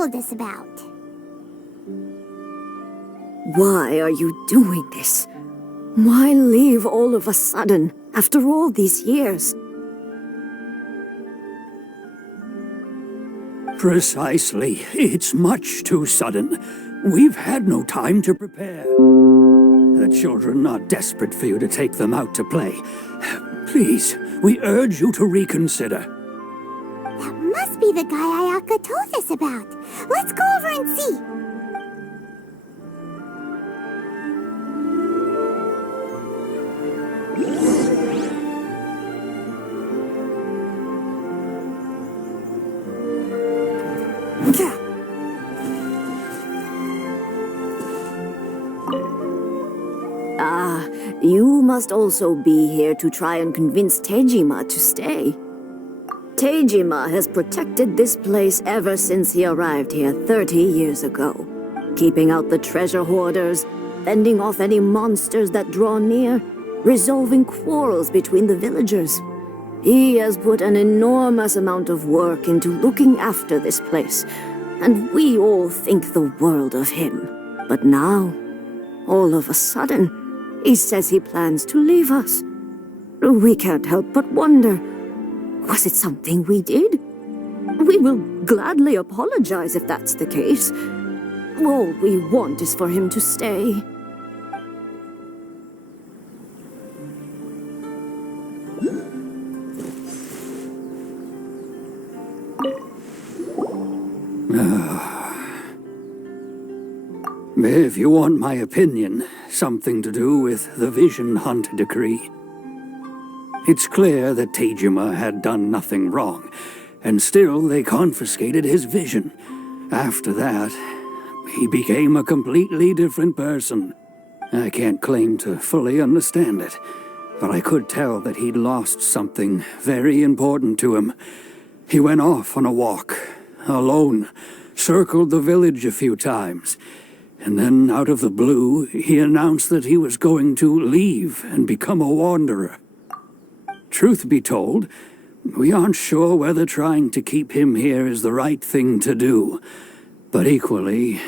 told us about. Why are you doing this? Why leave all of a sudden, after all these years? Precisely. It's much too sudden. We've had no time to prepare. The children are desperate for you to take them out to play. Please, we urge you to reconsider. That must be the guy Ayaka told us about. Let's go over and see. You must also be here to try and convince Tejima to stay. Tejima has protected this place ever since he arrived here 30 years ago, keeping out the treasure hoarders, fending off any monsters that draw near, resolving quarrels between the villagers. He has put an enormous amount of work into looking after this place, and we all think the world of him. But now, all of a sudden, he says he plans to leave us. We can't help but wonder, was it something we did? We will gladly apologize if that's the case. All we want is for him to stay. If you want my opinion, something to do with the Vision Hunt decree. It's clear that Tejima had done nothing wrong, and still they confiscated his vision. After that, he became a completely different person. I can't claim to fully understand it, but I could tell that he'd lost something very important to him. He went off on a walk, alone, circled the village a few times, and then, out of the blue, he announced that he was going to leave and become a wanderer. Truth be told, we aren't sure whether trying to keep him here is the right thing to do. But equally,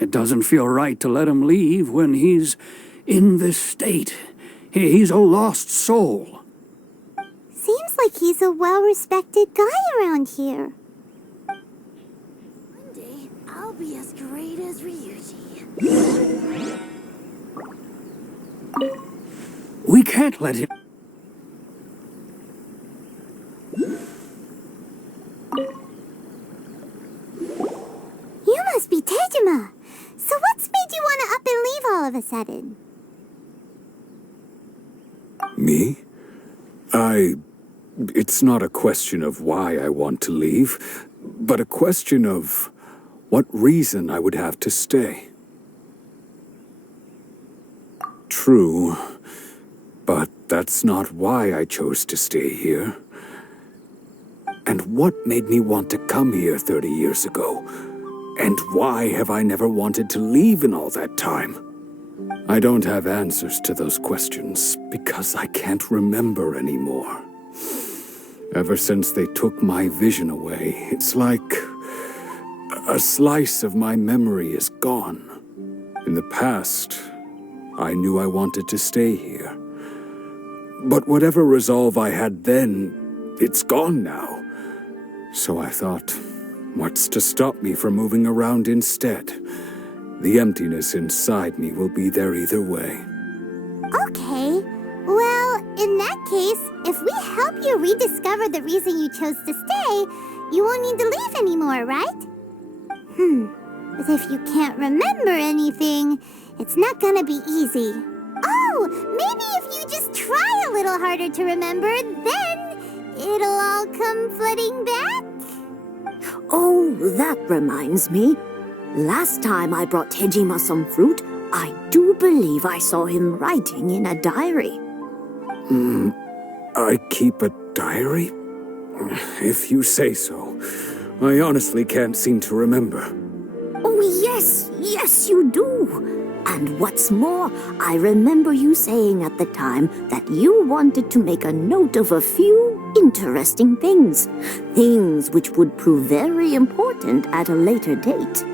it doesn't feel right to let him leave when he's in this state. He's a lost soul. Seems like he's a well-respected guy around here. One day, I'll be as great as Ryuji. We can't let him... You must be Tejima. So what's made you want to up and leave all of a sudden? Me? It's not a question of why I want to leave, but a question of what reason I would have to stay. True, but that's not why I chose to stay here. And what made me want to come here 30 years ago? And why have I never wanted to leave in all that time? I don't have answers to those questions because I can't remember anymore. Ever since they took my vision away, it's like a slice of my memory is gone. In the past, I knew I wanted to stay here. But whatever resolve I had then, it's gone now. So I thought, what's to stop me from moving around instead? The emptiness inside me will be there either way. Okay. Well, in that case, if we help you rediscover the reason you chose to stay, you won't need to leave anymore, right? But if you can't remember anything, it's not gonna be easy. Oh, maybe if you just try a little harder to remember, then it'll all come flooding back? Oh, that reminds me. Last time I brought Tejima some fruit, I do believe I saw him writing in a diary. I keep a diary? If you say so. I honestly can't seem to remember. Oh, yes, you do. And what's more, I remember you saying at the time that you wanted to make a note of a few interesting things. Things which would prove very important at a later date.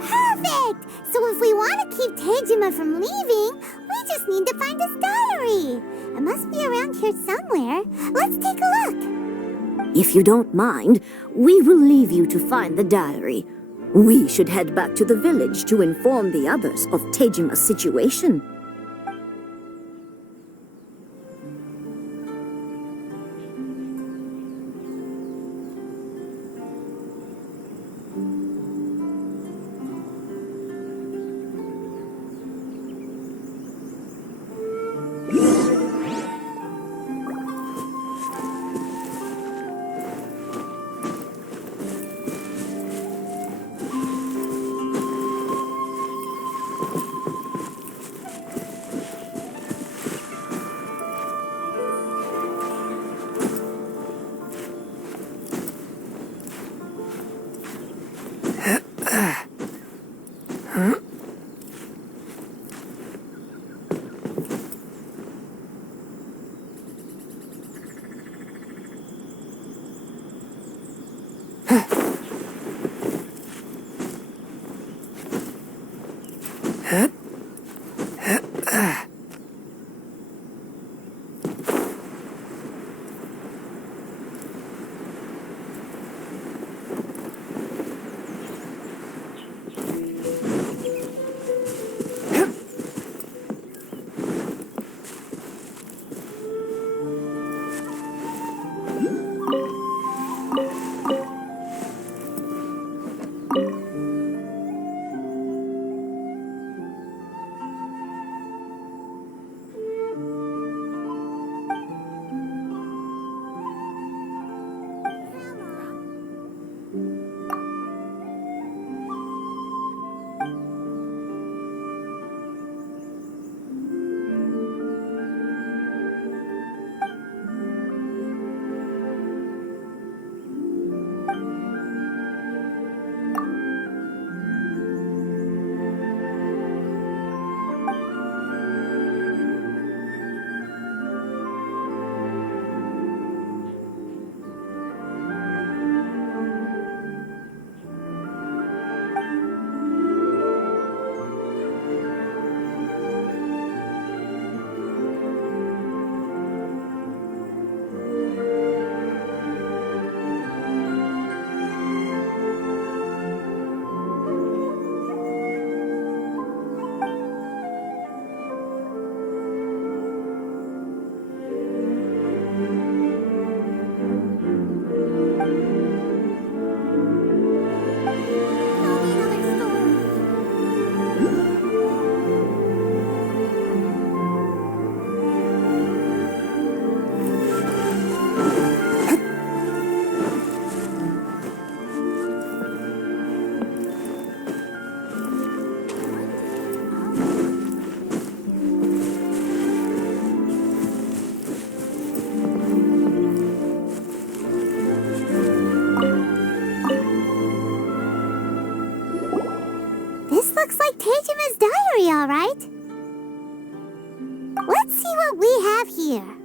Perfect! So if we want to keep Tejima from leaving, we just need to find his diary. It must be around here somewhere. Let's take a look. If you don't mind, we will leave you to find the diary. We should head back to the village to inform the others of Tejima's situation. Looks like Tejima's diary, all right. Let's see what we have here.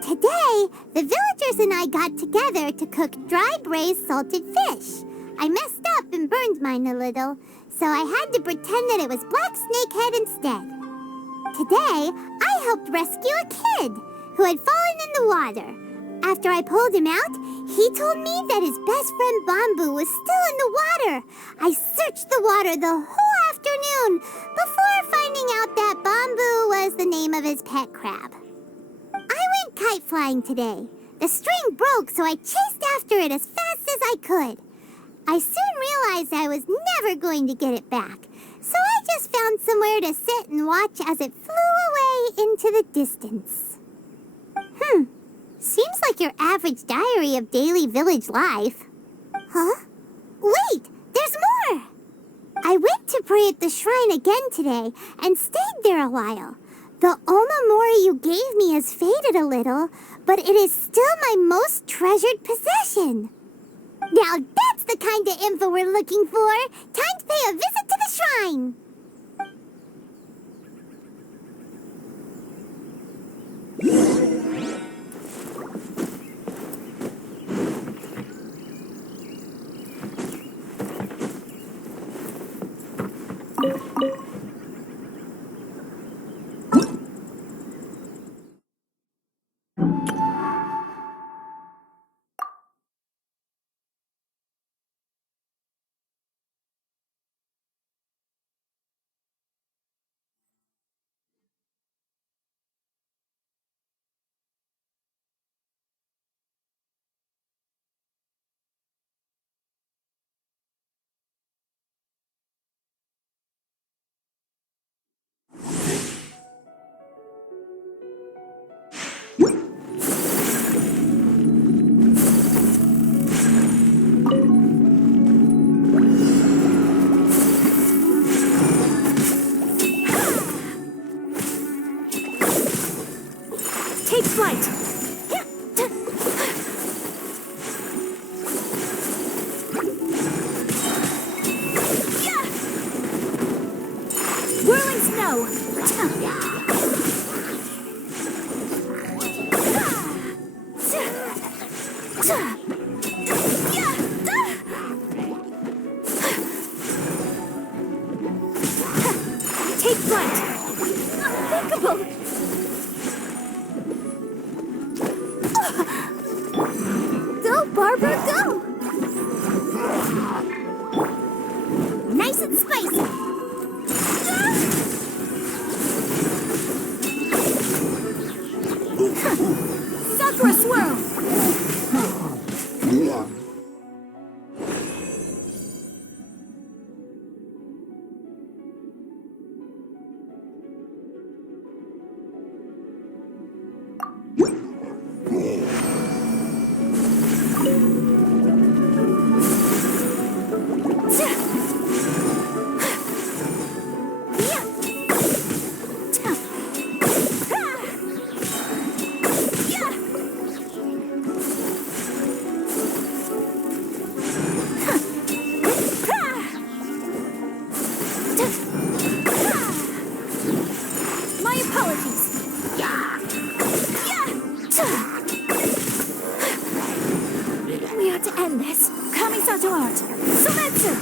Today, the villagers and I got together to cook dry braised salted fish. I messed up and burned mine a little, so I had to pretend that it was black snakehead instead. Today, I helped rescue a kid who had fallen in the water. After I pulled him out, he told me that his best friend Bamboo was still in the water. I searched the water the whole afternoon before finding out that Bamboo was the name of his pet crab. I went kite flying today. The string broke, so I chased after it as fast as I could. I soon realized I was never going to get it back, so I just found somewhere to sit and watch as it flew away into the distance. Seems like your average diary of daily village life. Huh? Wait, there's more! I went to pray at the shrine again today and stayed there a while. The omamori you gave me has faded a little, but it is still my most treasured possession. Now that's the kind of info we're looking for. Time to pay a visit to the shrine. go! Take flight! Unthinkable! Go, Barbara, go! Nice and spicy! Sakura swirl! My apologies. We ought to end this. Kamisato art. Sumetsu!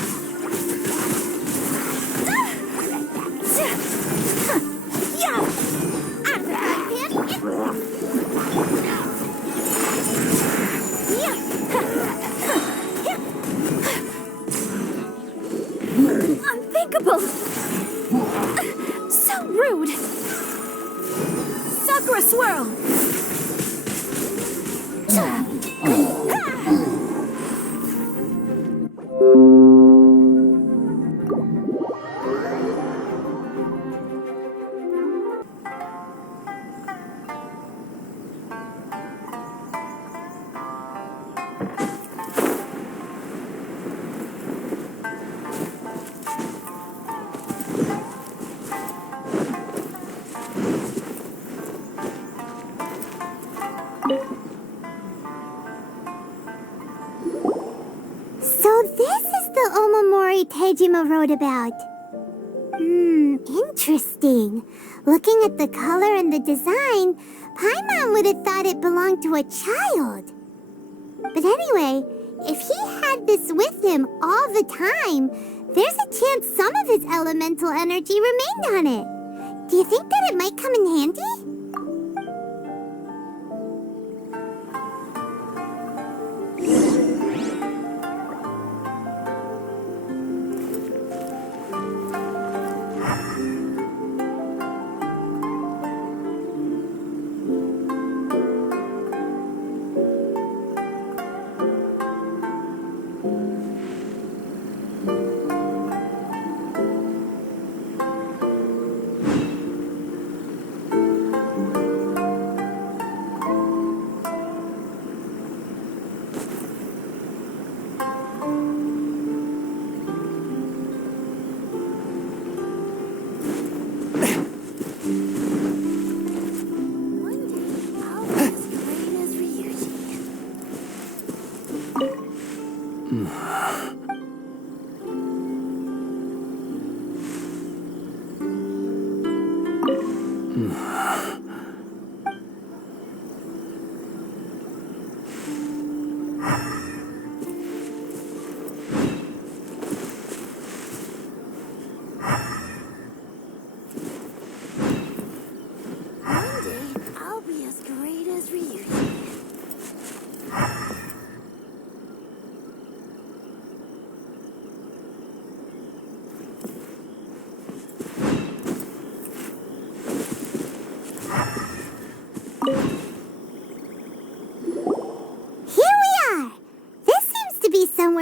Out of the unthinkable! So rude! Sakura swirl! So this is the Omamori Tejima wrote about. Interesting. Looking at the color and the design, Paimon would have thought it belonged to a child. But anyway, if he had this with him all the time, there's a chance some of his elemental energy remained on it. Do you think that it might come in handy?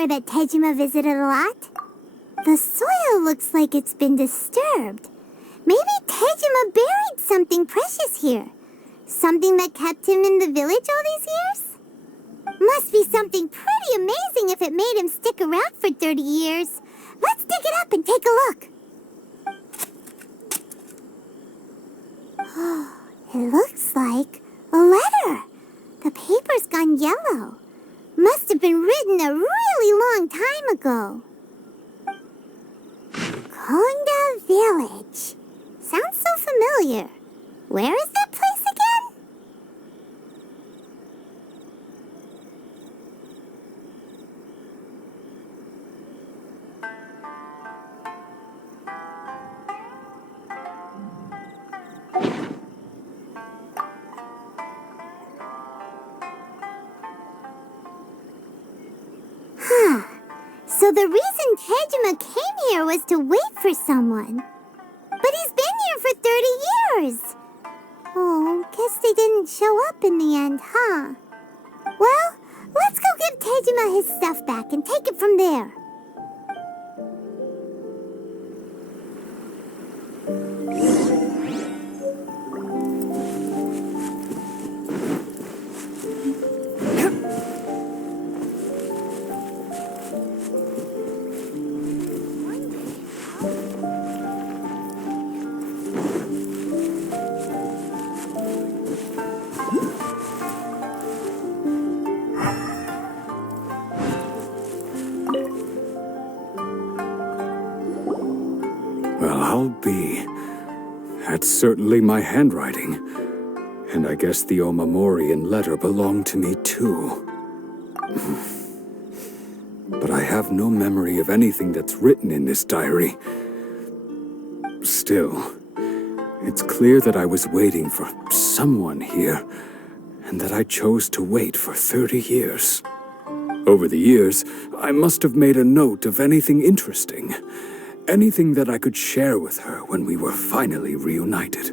That Tejima visited a lot. The soil looks like it's been disturbed. Maybe Tejima buried something precious here. Something that kept him in the village all these years? Must be something pretty amazing if it made him stick around for 30 years. Let's dig it up and take a look. It looks like a letter. The paper's gone yellow. Must have been written a really long time ago. Konda Village. Sounds the reason Tejima came here was to wait for someone. But he's been here for 30 years. Oh, guess they didn't show up in the end, huh? Well, let's go give Tejima his stuff back and take it from there. Well, I'll be. That's certainly my handwriting. And I guess the Omamorian letter belonged to me too. But I have no memory of anything that's written in this diary. Still, it's clear that I was waiting for someone here, and that I chose to wait for 30 years. Over the years, I must have made a note of anything interesting. Anything that I could share with her when we were finally reunited.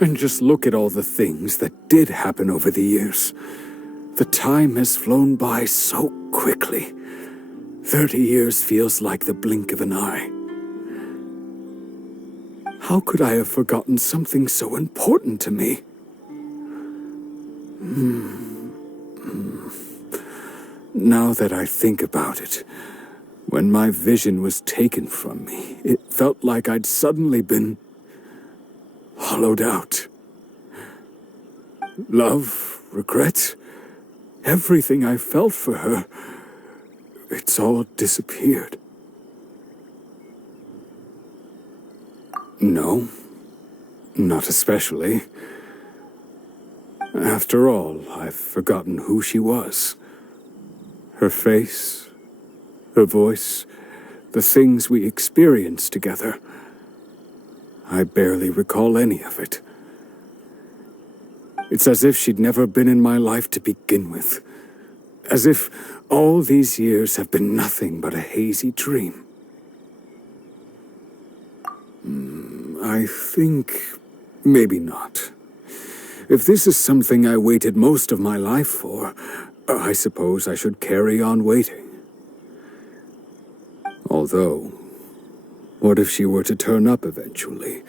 And just look at all the things that did happen over the years. The time has flown by so quickly. 30 years feels like the blink of an eye. How could I have forgotten something so important to me? Now that I think about it, when my vision was taken from me, it felt like I'd suddenly been hollowed out. Love, regret, everything I felt for her, it's all disappeared. No, not especially. After all, I've forgotten who she was. Her face, her voice, the things we experienced together. I barely recall any of it. It's as if she'd never been in my life to begin with. As if all these years have been nothing but a hazy dream. I think maybe not. If this is something I waited most of my life for, I suppose I should carry on waiting. Although, what if she were to turn up eventually,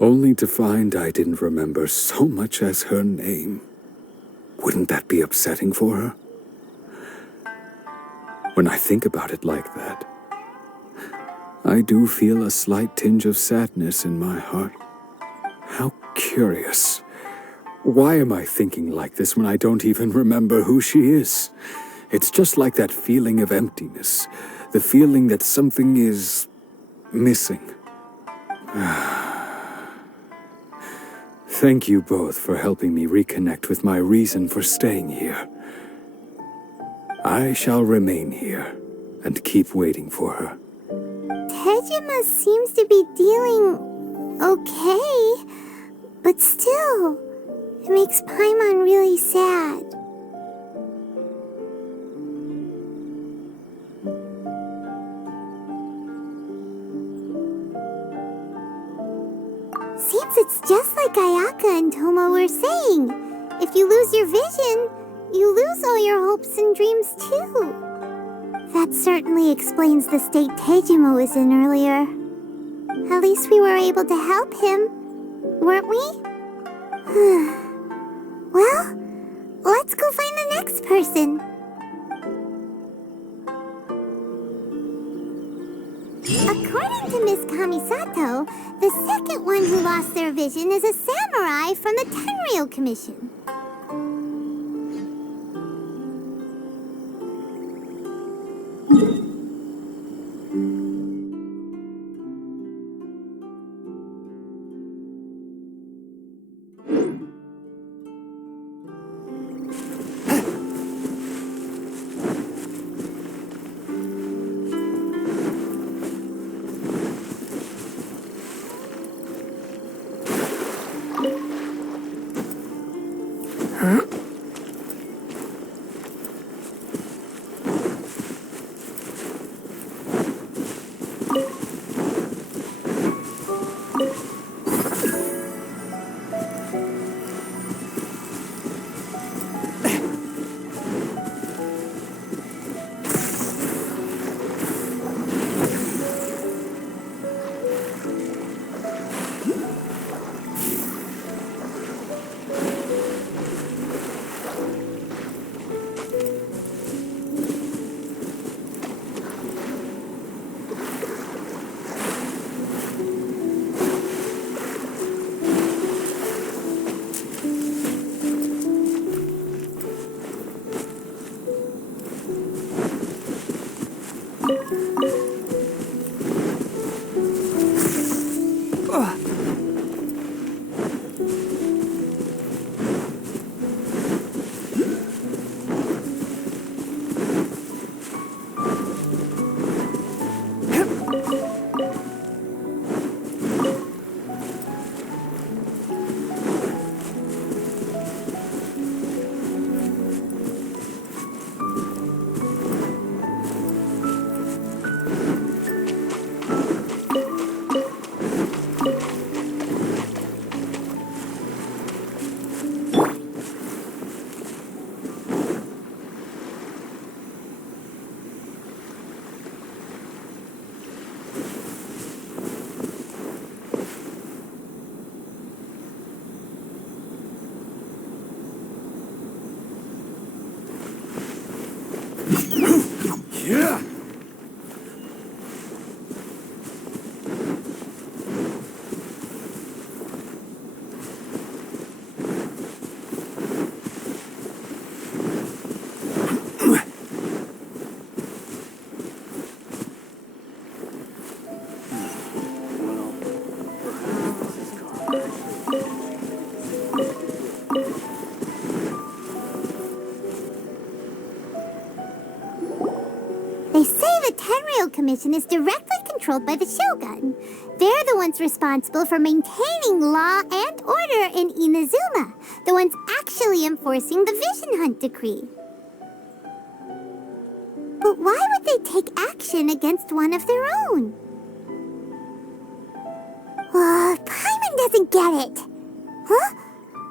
only to find I didn't remember so much as her name? Wouldn't that be upsetting for her? When I think about it like that, I do feel a slight tinge of sadness in my heart. How curious. Why am I thinking like this when I don't even remember who she is? It's just like that feeling of emptiness, the feeling that something is missing. Thank you both for helping me reconnect with my reason for staying here. I shall remain here and keep waiting for her. Tejima seems to be dealing okay, but still, it makes Paimon really sad. Seems it's just like Ayaka and Tomo were saying. If you lose your vision, you lose all your hopes and dreams too. That certainly explains the state Tejima was in earlier. At least we were able to help him, weren't we? Well, let's go find the next person. According to Miss Kamisato, the second one who lost their vision is a samurai from the Tenryou Commission. Commission is directly controlled by the Shogun. They're the ones responsible for maintaining law and order in Inazuma, the ones actually enforcing the Vision Hunt decree. But why would they take action against one of their own? Paimon doesn't get it. Huh?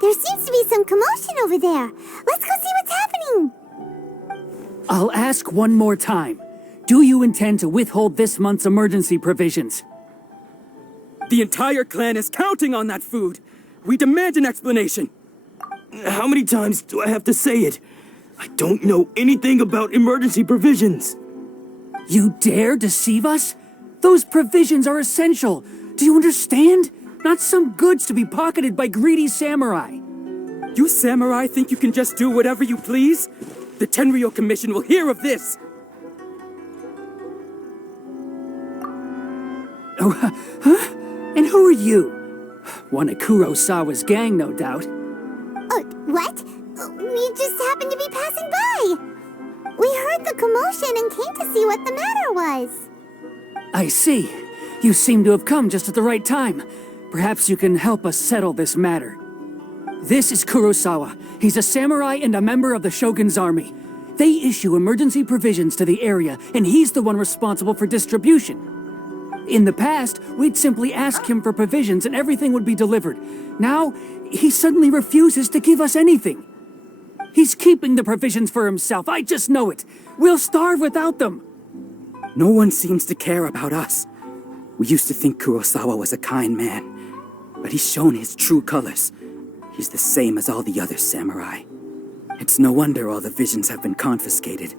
There seems to be some commotion over there. Let's go see what's happening. I'll ask one more time. Do you intend to withhold this month's emergency provisions? The entire clan is counting on that food. We demand an explanation. How many times do I have to say it? I don't know anything about emergency provisions. You dare deceive us? Those provisions are essential. Do you understand? Not some goods to be pocketed by greedy samurai. You samurai think you can just do whatever you please? The Tenryou Commission will hear of this. Oh, huh? And who are you? One of Kurosawa's gang, no doubt. What? We just happened to be passing by. We heard the commotion and came to see what the matter was. I see. You seem to have come just at the right time. Perhaps you can help us settle this matter. This is Kurosawa. He's a samurai and a member of the Shogun's army. They issue emergency provisions to the area, and he's the one responsible for distribution. In the past, we'd simply ask him for provisions and everything would be delivered. Now, he suddenly refuses to give us anything. He's keeping the provisions for himself, I just know it. We'll starve without them. No one seems to care about us. We used to think Kurosawa was a kind man, but he's shown his true colors. He's the same as all the other samurai. It's no wonder all the visions have been confiscated.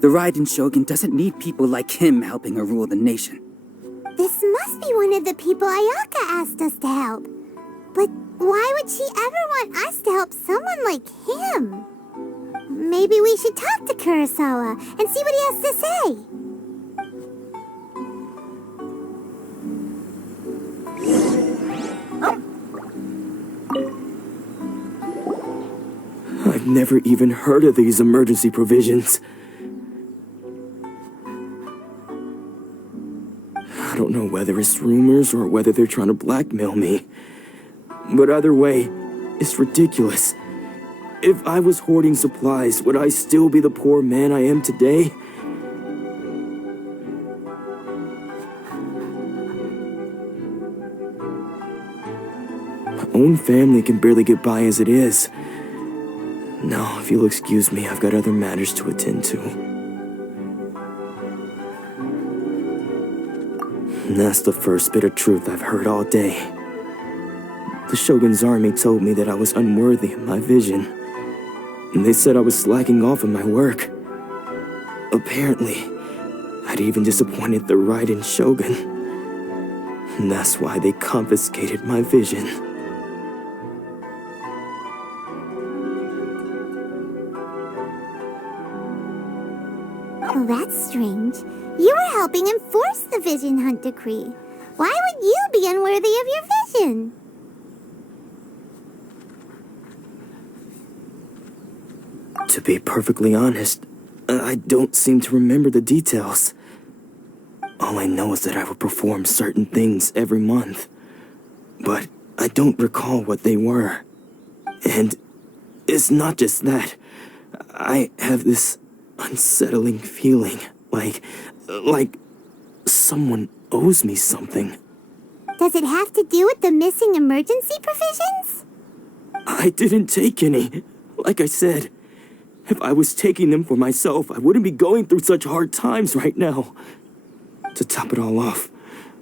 The Raiden Shogun doesn't need people like him helping her rule the nation. This must be one of the people Ayaka asked us to help. But why would she ever want us to help someone like him? Maybe we should talk to Kurosawa and see what he has to say. I've never even heard of these emergency provisions. I don't know whether it's rumors or whether they're trying to blackmail me. But either way, it's ridiculous. If I was hoarding supplies, would I still be the poor man I am today? My own family can barely get by as it is. Now, if you'll excuse me, I've got other matters to attend to. And that's the first bit of truth I've heard all day. The Shogun's army told me that I was unworthy of my vision. And they said I was slacking off in my work. Apparently, I'd even disappointed the Raiden Shogun. And that's why they confiscated my vision. Well, that's strange. You were helping enforce the Vision Hunt decree. Why would you be unworthy of your vision? To be perfectly honest, I don't seem to remember the details. All I know is that I would perform certain things every month. But I don't recall what they were. And it's not just that. I have this unsettling feeling, like someone owes me something. Does it have to do with the missing emergency provisions? I didn't take any. Like I said, if I was taking them for myself, I wouldn't be going through such hard times right now. To top it all off,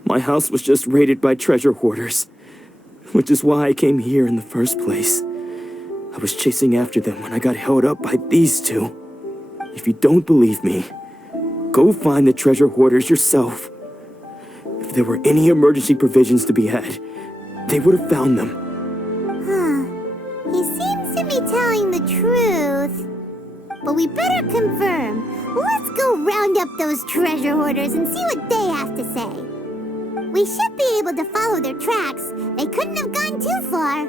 my house was just raided by treasure hoarders, which is why I came here in the first place. I was chasing after them when I got held up by these two. If you don't believe me, go find the treasure hoarders yourself. If there were any emergency provisions to be had, they would have found them. He seems to be telling the truth. But we better confirm. Let's go round up those treasure hoarders and see what they have to say. We should be able to follow their tracks. They couldn't have gone too far.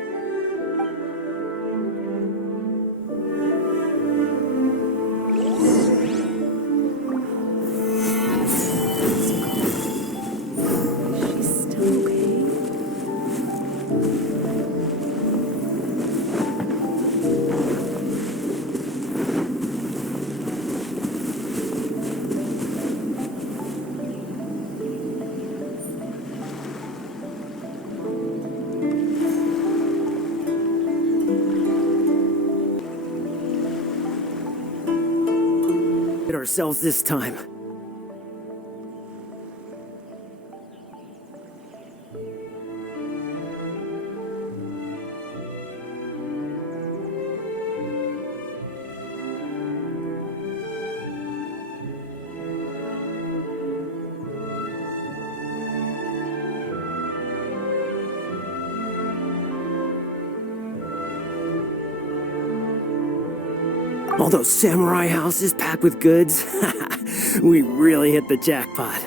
Hit ourselves this time. All those samurai houses packed with goods. We really hit the jackpot.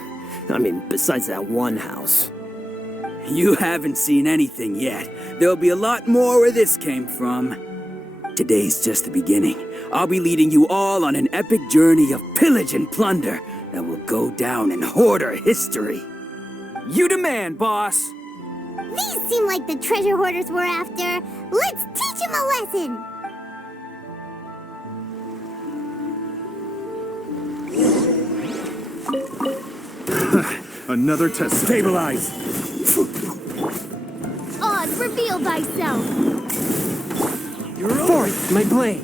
I mean, besides that one house. You haven't seen anything yet. There'll be a lot more where this came from. Today's just the beginning. I'll be leading you all on an epic journey of pillage and plunder that will go down in hoarder history. You demand, boss! These seem like the treasure hoarders we're after. Let's teach them a lesson! Another test. Stabilize! Oz, reveal thyself! Forth, my blade.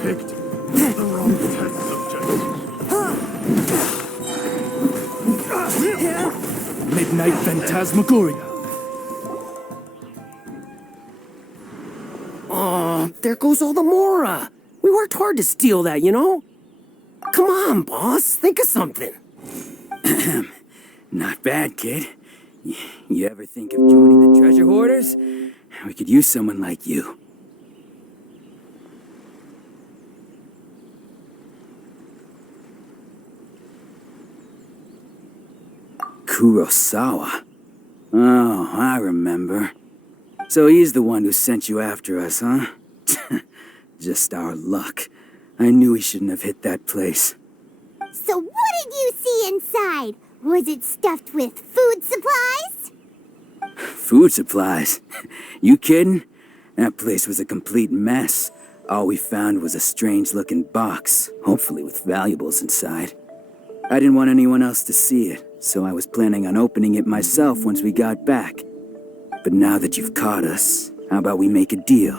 Picked the wrong test subject. Midnight Phantasmagoria. Oh, there goes all the Mora. We worked hard to steal that, you know? Come on, boss. Think of something. Not bad, kid. You ever think of joining the treasure hoarders? We could use someone like you. Kurosawa. Oh, I remember. So he's the one who sent you after us, huh? Just our luck. I knew he shouldn't have hit that place. So what did you see inside? Was it stuffed with food supplies? Food supplies? You kidding? That place was a complete mess. All we found was a strange-looking box, hopefully with valuables inside. I didn't want anyone else to see it, so I was planning on opening it myself once we got back. But now that you've caught us, how about we make a deal?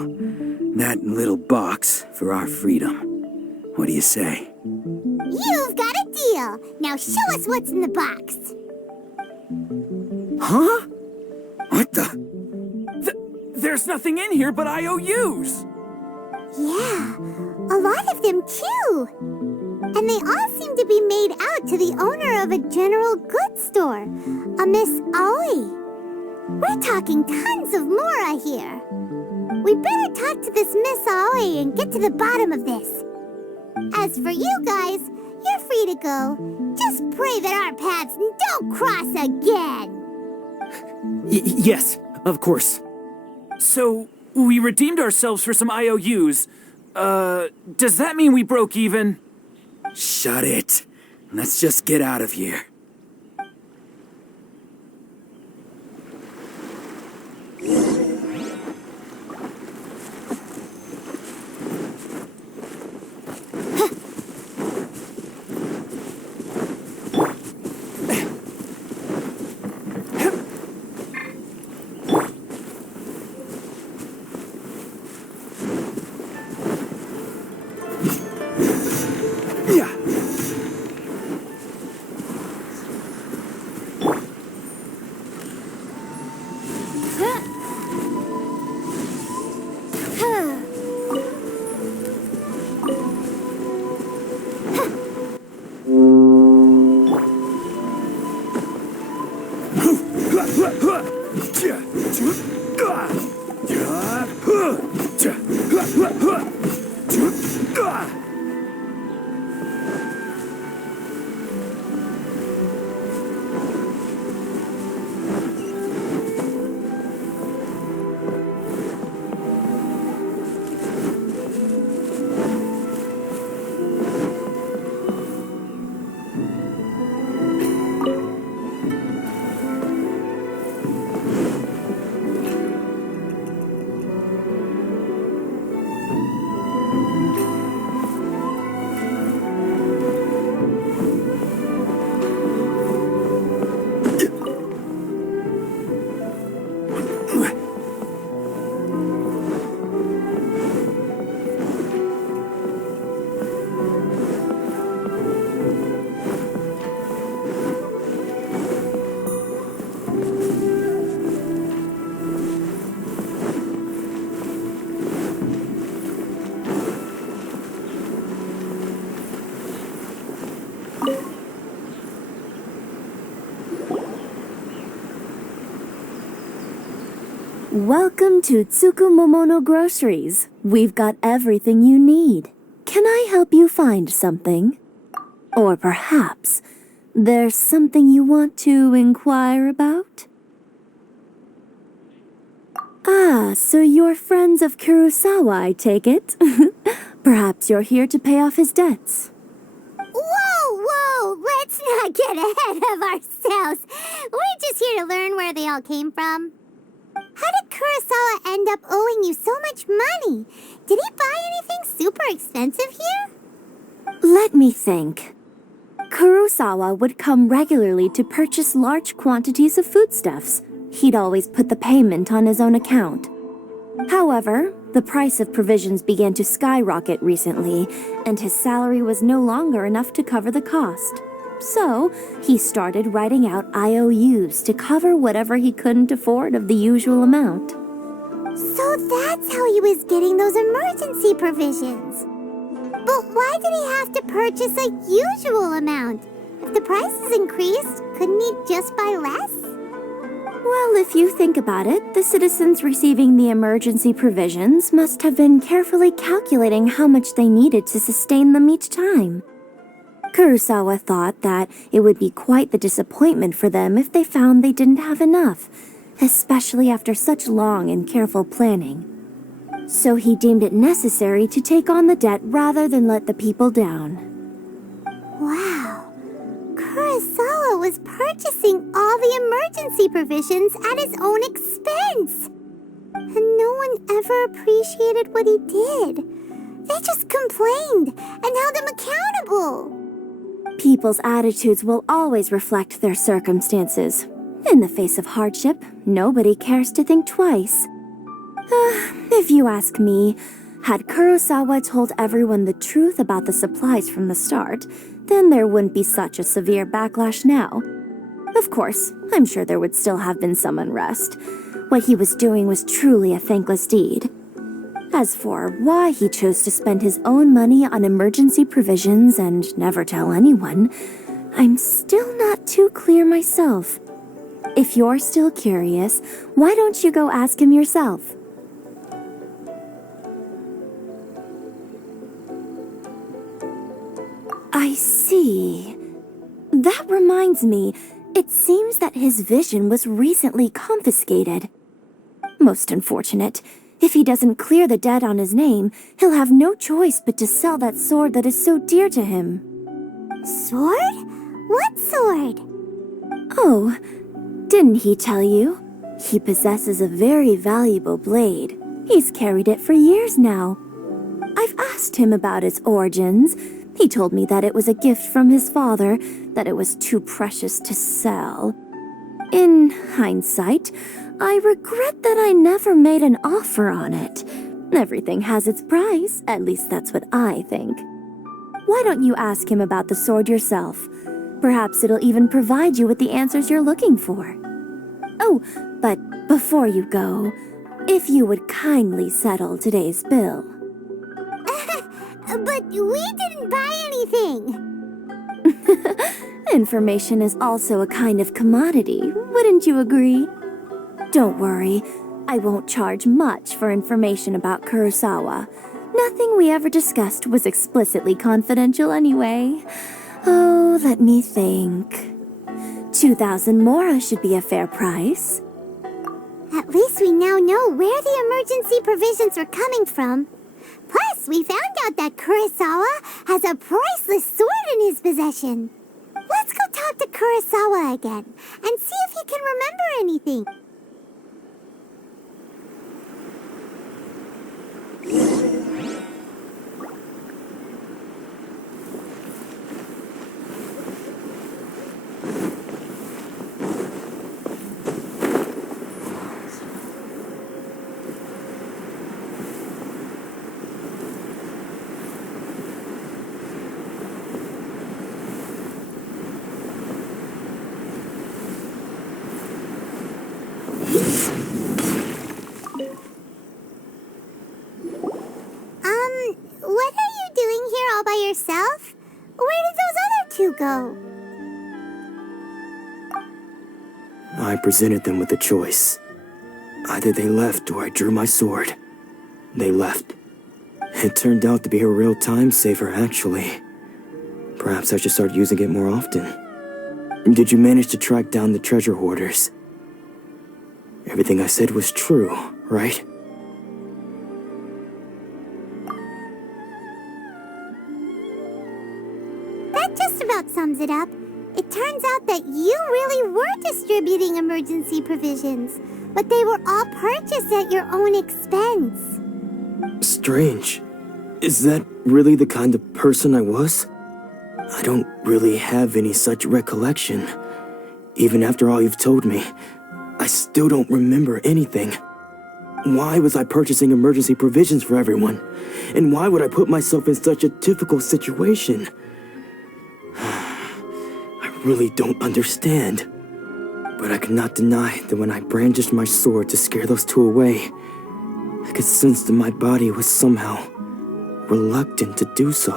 That little box for our freedom. What do you say? You've got a deal. Now show us what's in the box. Huh? What the? There's nothing in here but IOUs! Yeah, a lot of them too. And they all seem to be made out to the owner of a general goods store, a Miss Aoi. We're talking tons of Mora here. We better talk to this Miss Aoi and get to the bottom of this. As for you guys, you're free to go. Just pray that our paths don't cross again. Yes, of course. So, we redeemed ourselves for some IOUs. Does that mean we broke even? Shut it. Let's just get out of here. Welcome to Tsukumomono Groceries. We've got everything you need. Can I help you find something? Or perhaps there's something you want to inquire about? Ah, so you're friends of Kurosawa, I take it. Perhaps you're here to pay off his debts. Whoa! Let's not get ahead of ourselves. We're just here to learn where they all came from. How did Kurosawa end up owing you so much money? Did he buy anything super expensive here? Let me think. Kurosawa would come regularly to purchase large quantities of foodstuffs. He'd always put the payment on his own account. However, the price of provisions began to skyrocket recently, and his salary was no longer enough to cover the cost. So, he started writing out IOUs to cover whatever he couldn't afford of the usual amount. So that's how he was getting those emergency provisions. But why did he have to purchase a usual amount? If the prices increased, couldn't he just buy less? Well, if you think about it, the citizens receiving the emergency provisions must have been carefully calculating how much they needed to sustain them each time. Kurosawa thought that it would be quite the disappointment for them if they found they didn't have enough, especially after such long and careful planning. So he deemed it necessary to take on the debt rather than let the people down. Wow. Kurosawa was purchasing all the emergency provisions at his own expense. And no one ever appreciated what he did. They just complained and held him accountable. People's attitudes will always reflect their circumstances. In the face of hardship, nobody cares to think twice. If you ask me, had Kurosawa told everyone the truth about the supplies from the start, then there wouldn't be such a severe backlash now. Of course, I'm sure there would still have been some unrest. What he was doing was truly a thankless deed. As for why he chose to spend his own money on emergency provisions and never tell anyone, I'm still not too clear myself. If you're still curious, why don't you go ask him yourself? I see. That reminds me, it seems that his vision was recently confiscated. Most unfortunate. If he doesn't clear the debt on his name, he'll have no choice but to sell that sword that is so dear to him. Sword? What sword? Oh, didn't he tell you? He possesses a very valuable blade. He's carried it for years now. I've asked him about its origins. He told me that it was a gift from his father, that it was too precious to sell. In hindsight, I regret that I never made an offer on it. Everything has its price, at least that's what I think. Why don't you ask him about the sword yourself? Perhaps it'll even provide you with the answers you're looking for. Oh, but before you go, if you would kindly settle today's bill. But we didn't buy anything. Information is also a kind of commodity, wouldn't you agree? Don't worry, I won't charge much for information about Kurosawa. Nothing we ever discussed was explicitly confidential anyway. Oh, let me think. 2,000 mora should be a fair price. At least we now know where the emergency provisions are coming from. Plus, we found out that Kurosawa has a priceless sword in his possession. Let's go talk to Kurosawa again and see if he can remember anything. What are you doing here all by yourself? Where did those other two go? I presented them with a choice. Either they left or I drew my sword. They left. It turned out to be a real time saver, actually. Perhaps I should start using it more often. Did you manage to track down the treasure hoarders? Everything I said was true, right? That just about sums it up. It turns out that you really were distributing emergency provisions, but they were all purchased at your own expense. Strange. Is that really the kind of person I was? I don't really have any such recollection. Even after all you've told me, I still don't remember anything. Why was I purchasing emergency provisions for everyone? And why would I put myself in such a difficult situation? I really don't understand. But I cannot deny that when I brandished my sword to scare those two away, I could sense that my body was somehow reluctant to do so.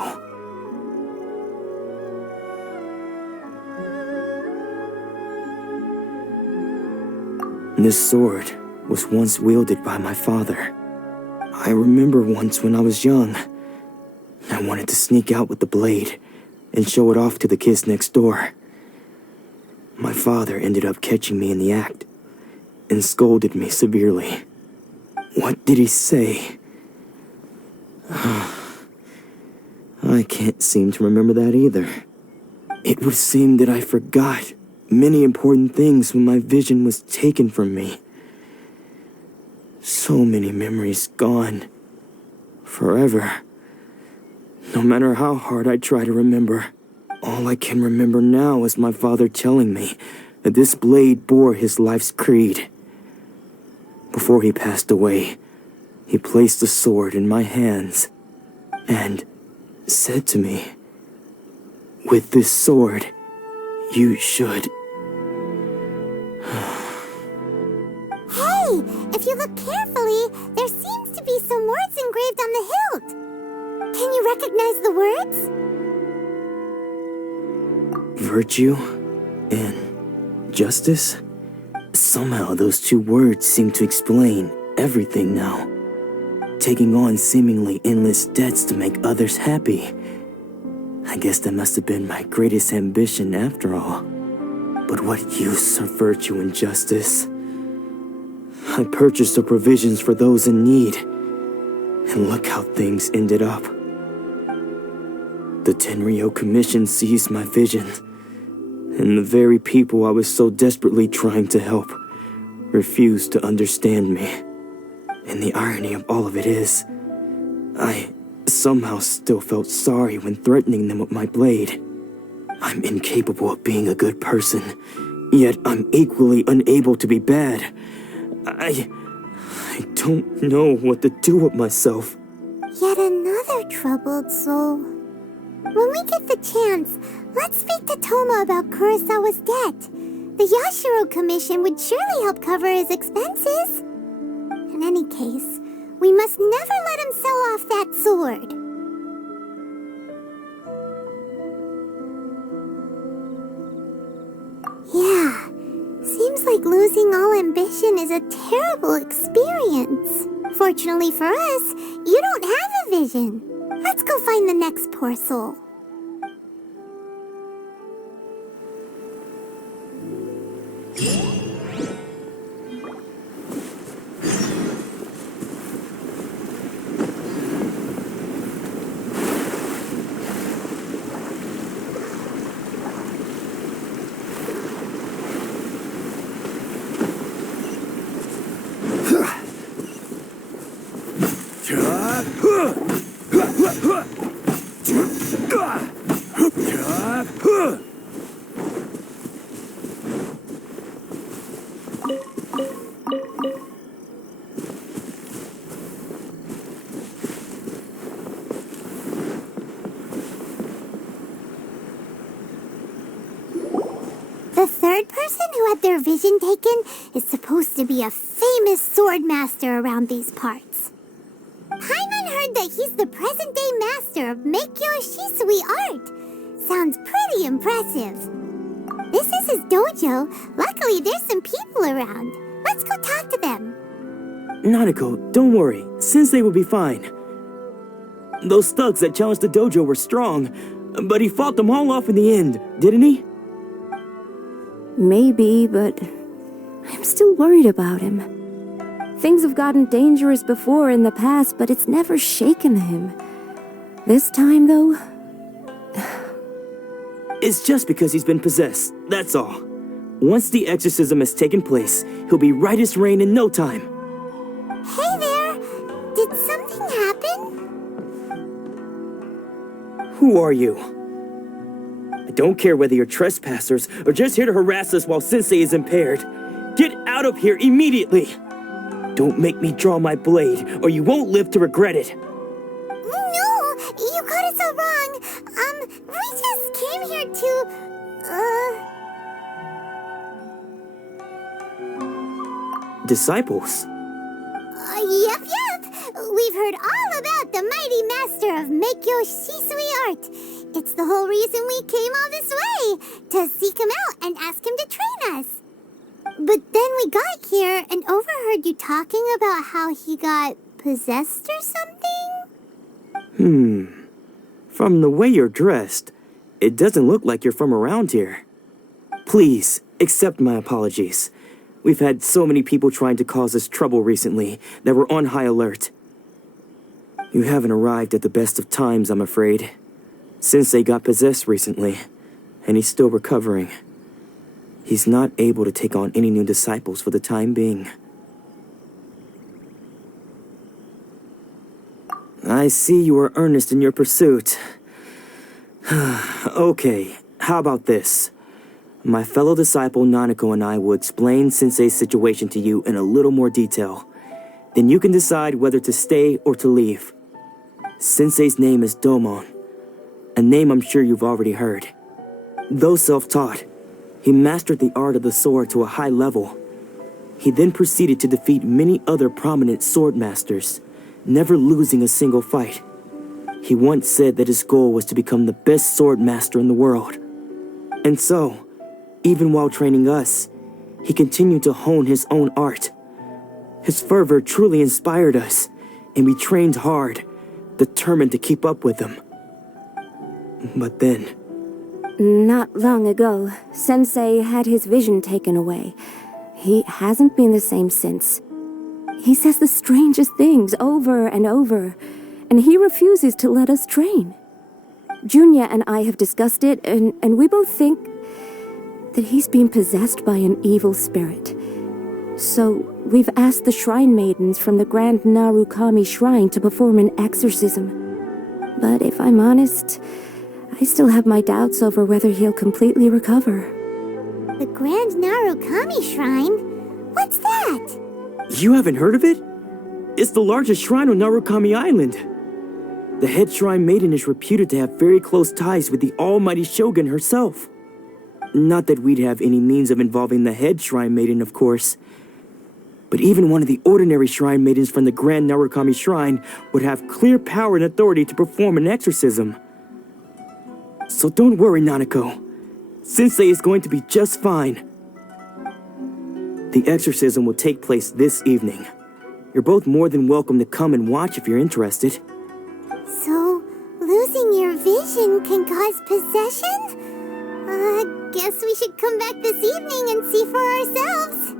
This sword was once wielded by my father. I remember once when I was young, I wanted to sneak out with the blade and show it off to the kids next door. My father ended up catching me in the act and scolded me severely. What did he say? I can't seem to remember that either. It would seem that I forgot many important things when my vision was taken from me. So many memories gone. Forever. No matter how hard I try to remember, all I can remember now is my father telling me that this blade bore his life's creed. Before he passed away, he placed the sword in my hands and said to me, "With this sword, you should..." Hey, if you look carefully, there seems to be some words engraved on the hilt. Can you recognize the words? Virtue and justice? Somehow those two words seem to explain everything now. Taking on seemingly endless debts to make others happy. I guess that must have been my greatest ambition after all. But what use of virtue and justice? I purchased the provisions for those in need, and look how things ended up. The Tenryo Commission seized my vision, and the very people I was so desperately trying to help refused to understand me. And the irony of all of it is, I somehow still felt sorry when threatening them with my blade. I'm incapable of being a good person, yet I'm equally unable to be bad. I don't know what to do with myself. Yet another troubled soul. When we get the chance, let's speak to Toma about Kurosawa's debt. The Yashiro Commission would surely help cover his expenses. In any case, we must never let him sell off that sword. Yeah, seems like losing all ambition is a terrible experience. Fortunately for us, you don't have a vision. Let's go find the next poor soul. The third person who had their vision taken is supposed to be a famous sword master around these parts. Paimon heard that he's the present-day master of Meikyo Shisui art. Sounds pretty impressive. This is his dojo. Luckily, there's some people around. Let's go talk to them. Nanako, don't worry. Sensei will be fine. Those thugs that challenged the dojo were strong, but he fought them all off in the end, didn't he? Maybe, but I'm still worried about him. Things have gotten dangerous before in the past, but it's never shaken him. This time, though... It's just because he's been possessed, that's all. Once the exorcism has taken place, he'll be right as rain in no time. Hey there! Did something happen? Who are you? I don't care whether you're trespassers or just here to harass us while Sensei is impaired. Get out of here immediately! Don't make me draw my blade, or you won't live to regret it. No! You got it so wrong! We just came here to... Disciples? Yep. We've heard all about the mighty master of Meikyo Shisui art. It's the whole reason we came all this way, to seek him out and ask him to train us. But then we got here and overheard you talking about how he got possessed or something? From the way you're dressed, it doesn't look like you're from around here. Please, accept my apologies. We've had so many people trying to cause us trouble recently that we're on high alert. You haven't arrived at the best of times, I'm afraid. Sensei got possessed recently, and he's still recovering. He's not able to take on any new disciples for the time being. I see you are earnest in your pursuit. Okay, how about this? My fellow disciple Nanako and I will explain Sensei's situation to you in a little more detail. Then you can decide whether to stay or to leave. Sensei's name is Domon, a name I'm sure you've already heard. Though self-taught, he mastered the art of the sword to a high level. He then proceeded to defeat many other prominent sword masters, never losing a single fight. He once said that his goal was to become the best sword master in the world. And so, even while training us, he continued to hone his own art. His fervor truly inspired us, and we trained hard, determined to keep up with him. But then... Not long ago, Sensei had his vision taken away. He hasn't been the same since. He says the strangest things over and over, and he refuses to let us train. Junya and I have discussed it, and we both think that he's been possessed by an evil spirit. So, we've asked the shrine maidens from the Grand Narukami Shrine to perform an exorcism. But if I'm honest, I still have my doubts over whether he'll completely recover. The Grand Narukami Shrine? What's that? You haven't heard of it? It's the largest shrine on Narukami Island. The head shrine maiden is reputed to have very close ties with the almighty shogun herself. Not that we'd have any means of involving the head shrine maiden, of course. But even one of the ordinary shrine maidens from the Grand Narukami Shrine would have clear power and authority to perform an exorcism. So don't worry, Nanako. Sensei is going to be just fine. The exorcism will take place this evening. You're both more than welcome to come and watch if you're interested. So, losing your vision can cause possession? Guess we should come back this evening and see for ourselves.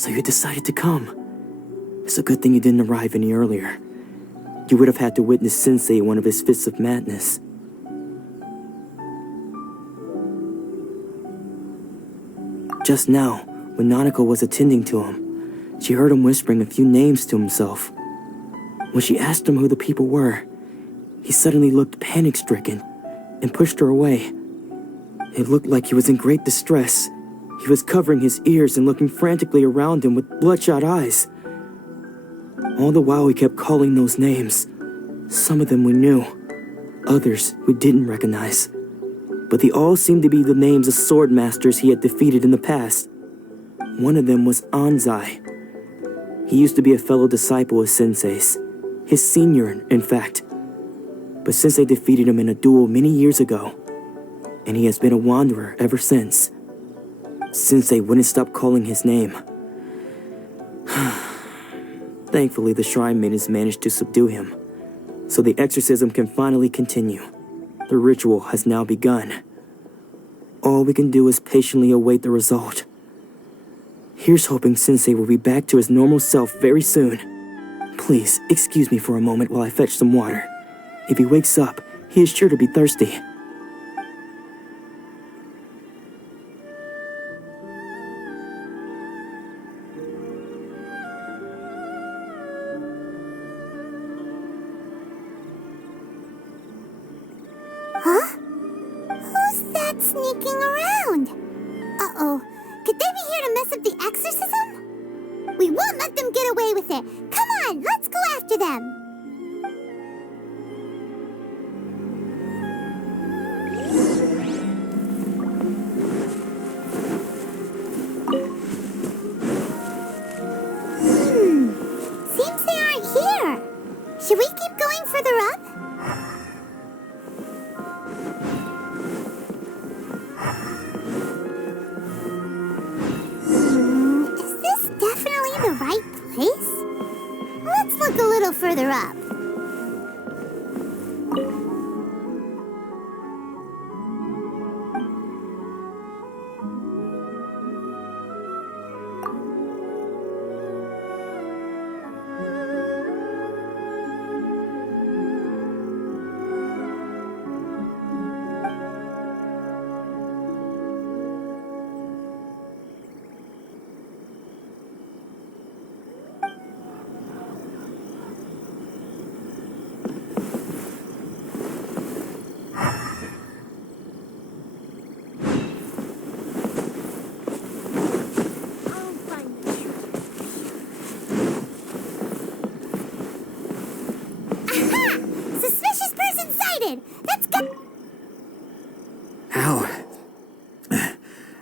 So you decided to come. It's a good thing you didn't arrive any earlier. You would have had to witness Sensei in one of his fits of madness. Just now, when Nanako was attending to him, she heard him whispering a few names to himself. When she asked him who the people were, he suddenly looked panic-stricken and pushed her away. It looked like he was in great distress. He was covering his ears and looking frantically around him with bloodshot eyes. All the while he kept calling those names. Some of them we knew, others we didn't recognize. But they all seemed to be the names of sword masters he had defeated in the past. One of them was Anzai. He used to be a fellow disciple of Sensei's, his senior, in fact. But Sensei defeated him in a duel many years ago, and he has been a wanderer ever since. Sensei wouldn't stop calling his name. Thankfully, the shrine maidens managed to subdue him, so the exorcism can finally continue. The ritual has now begun. All we can do is patiently await the result. Here's hoping Sensei will be back to his normal self very soon. Please, excuse me for a moment while I fetch some water. If he wakes up, he is sure to be thirsty. Huh? Who's that sneaking around? Uh-oh. Could they be here to mess up the exorcism? We won't let them get away with it. Come on, let's go after them. Seems they aren't here. Should we keep going further up? Is this definitely the right place? Let's look a little further up.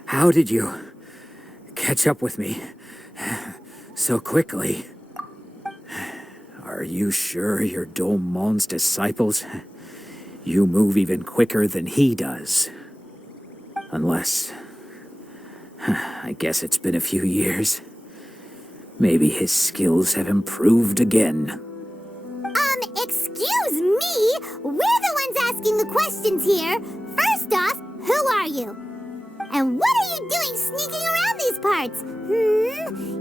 How did you catch up with me so quickly? Are you sure you're Domon's disciples? You move even quicker than he does. Unless... I guess it's been a few years. Maybe his skills have improved again. Excuse me? We're the ones asking the questions here. First off, who are you? And what are you doing sneaking around these parts?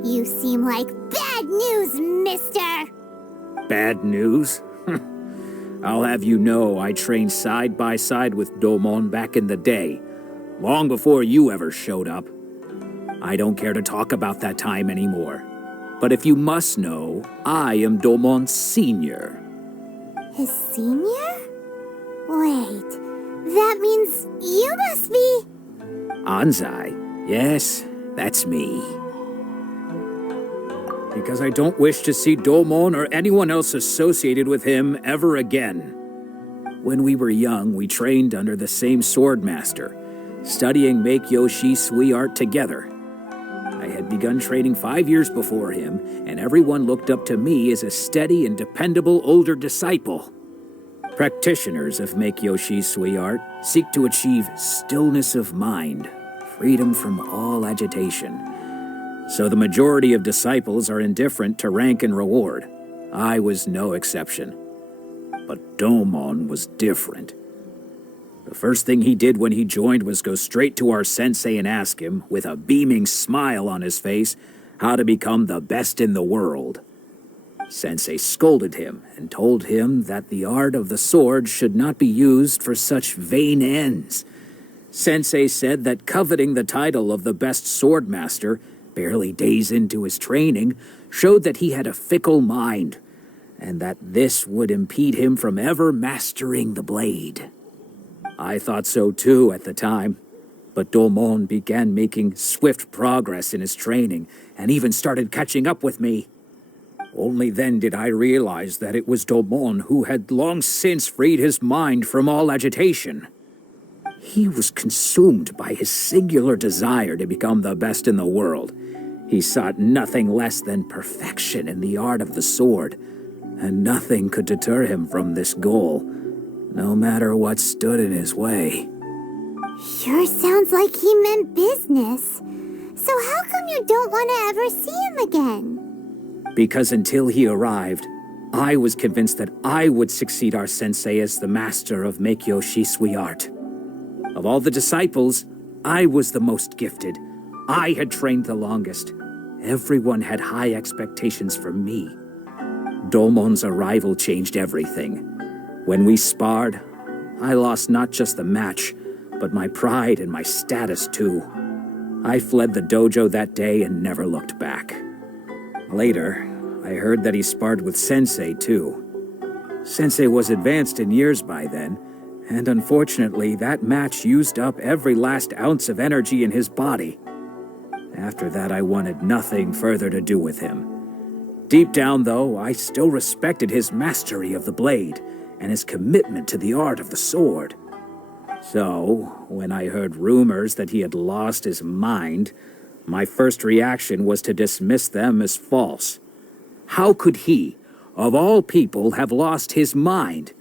You seem like bad news, mister. Bad news? I'll have you know I trained side by side with Domon back in the day, long before you ever showed up. I don't care to talk about that time anymore. But if you must know, I am Domon's senior. His senior? Wait, that means you must be... Anzai? Yes, that's me. Because I don't wish to see Domon or anyone else associated with him ever again. When we were young, we trained under the same sword master, studying Make-Yoshi Sui art together. I had begun training 5 years before him, and everyone looked up to me as a steady and dependable older disciple. Practitioners of Make-Yoshi Sui art seek to achieve stillness of mind, freedom from all agitation. So the majority of disciples are indifferent to rank and reward. I was no exception. But Domon was different. The first thing he did when he joined was go straight to our sensei and ask him, with a beaming smile on his face, how to become the best in the world. Sensei scolded him and told him that the art of the sword should not be used for such vain ends. Sensei said that coveting the title of the best swordmaster, barely days into his training, showed that he had a fickle mind, and that this would impede him from ever mastering the blade. I thought so too at the time, but Domon began making swift progress in his training and even started catching up with me. Only then did I realize that it was Domon who had long since freed his mind from all agitation. He was consumed by his singular desire to become the best in the world. He sought nothing less than perfection in the art of the sword, and nothing could deter him from this goal, no matter what stood in his way. Sure sounds like he meant business. So how come you don't want to ever see him again? Because until he arrived, I was convinced that I would succeed our sensei as the master of Meikyo Shisui art. Of all the disciples, I was the most gifted. I had trained the longest. Everyone had high expectations for me. Domon's arrival changed everything. When we sparred, I lost not just the match, but my pride and my status too. I fled the dojo that day and never looked back. Later, I heard that he sparred with Sensei too. Sensei was advanced in years by then, and unfortunately that match used up every last ounce of energy in his body. After that, I wanted nothing further to do with him. Deep down, though, I still respected his mastery of the blade and his commitment to the art of the sword. So, when I heard rumors that he had lost his mind, my first reaction was to dismiss them as false. How could he, of all people, have lost his mind?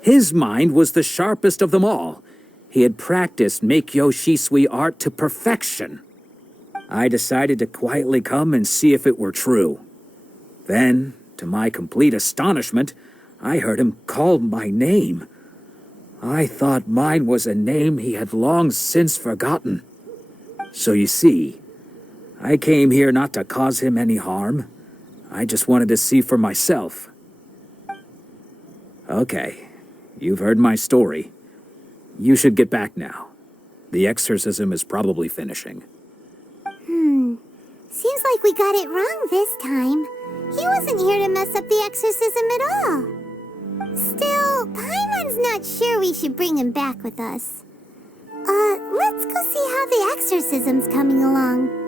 His mind was the sharpest of them all. He had practiced Meikyo Shisui art to perfection. I decided to quietly come and see if it were true. Then, to my complete astonishment, I heard him call my name. I thought mine was a name he had long since forgotten. So you see, I came here not to cause him any harm. I just wanted to see for myself. Okay, you've heard my story. You should get back now. The exorcism is probably finishing. Seems like we got it wrong this time. He wasn't here to mess up the exorcism at all. Still, Paimon's not sure we should bring him back with us. Let's go see how the exorcism's coming along.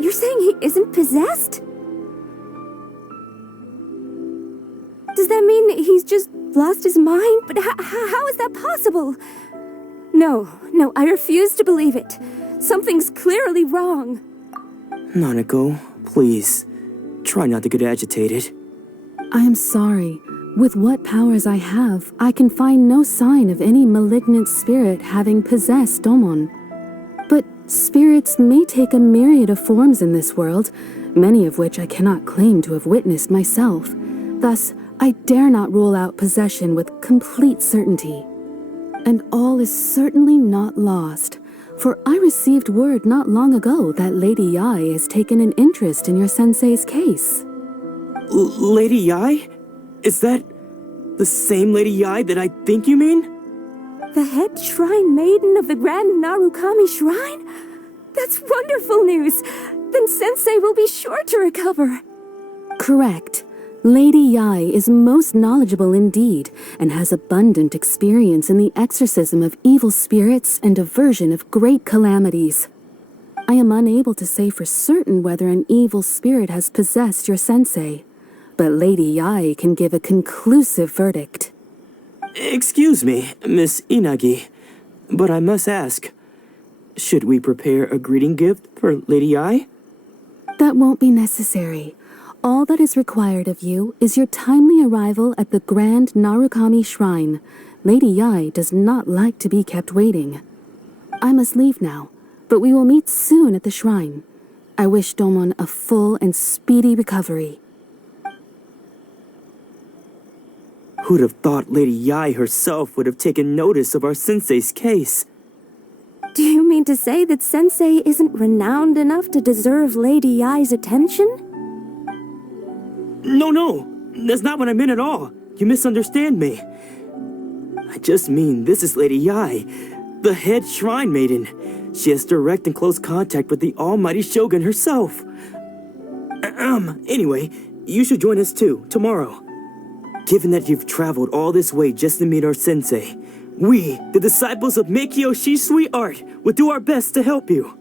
You're saying he isn't possessed? Does that mean he's just lost his mind? But how is that possible? No, I refuse to believe it. Something's clearly wrong. Nanako, please, try not to get agitated. I am sorry. With what powers I have, I can find no sign of any malignant spirit having possessed Domon. But spirits may take a myriad of forms in this world, many of which I cannot claim to have witnessed myself. Thus, I dare not rule out possession with complete certainty. And all is certainly not lost, for I received word not long ago that Lady Yai has taken an interest in your sensei's case. Lady Yai? Is that the same Lady Yai that I think you mean? The head shrine maiden of the Grand Narukami Shrine? That's wonderful news! Then Sensei will be sure to recover. Correct. Lady Yai is most knowledgeable indeed, and has abundant experience in the exorcism of evil spirits and aversion of great calamities. I am unable to say for certain whether an evil spirit has possessed your sensei, but Lady Yai can give a conclusive verdict. Excuse me, Miss Inagi, but I must ask, should we prepare a greeting gift for Lady Yai? That won't be necessary. All that is required of you is your timely arrival at the Grand Narukami Shrine. Lady Yai does not like to be kept waiting. I must leave now, but we will meet soon at the shrine. I wish Domon a full and speedy recovery. Who'd have thought Lady Yai herself would have taken notice of our sensei's case? Do you mean to say that Sensei isn't renowned enough to deserve Lady Yai's attention? No, that's not what I meant at all. You misunderstand me. I just mean this is Lady Yai, the head shrine maiden. She has direct and close contact with the almighty Shogun herself. Anyway, you should join us too, tomorrow. Given that you've traveled all this way just to meet our sensei, we, the disciples of Meikyo Shisui Art, will do our best to help you.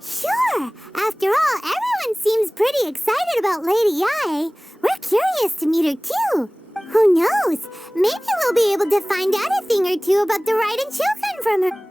Sure. After all, everyone seems pretty excited about Lady Yai. We're curious to meet her too. Who knows? Maybe we'll be able to find out a thing or two about the Raiden Shogun from her.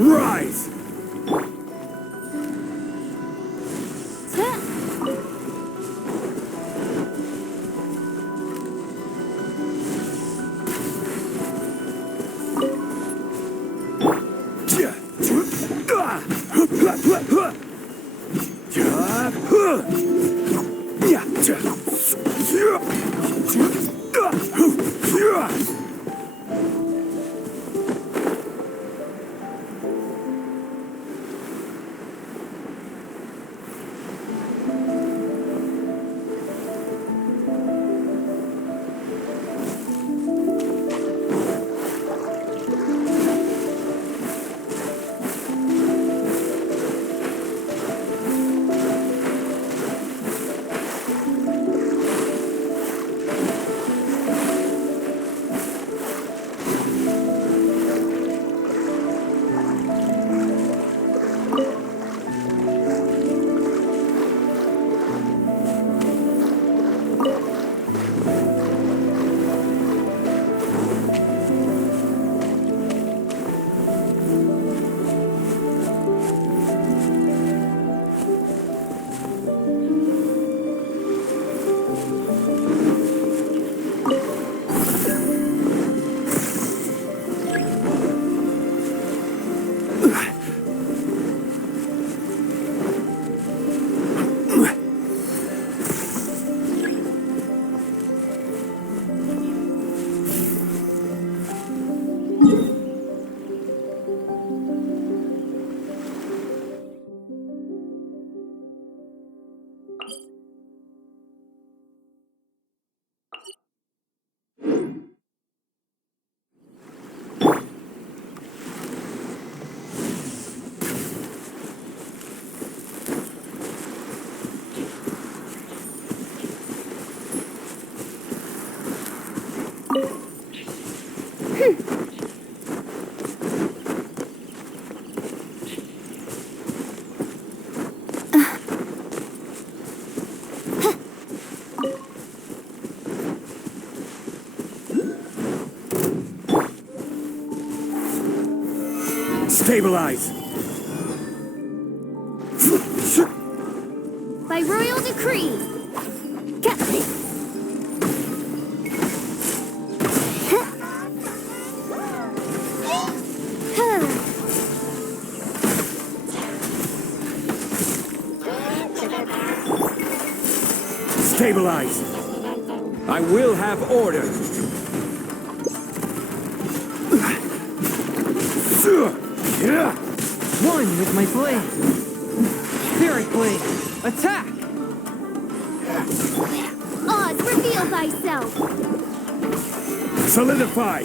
Rise! Stabilize! By royal decree. Stabilize! I will have order! One with my blade. Spirit blade. Attack! Oz, reveal thyself. Solidify!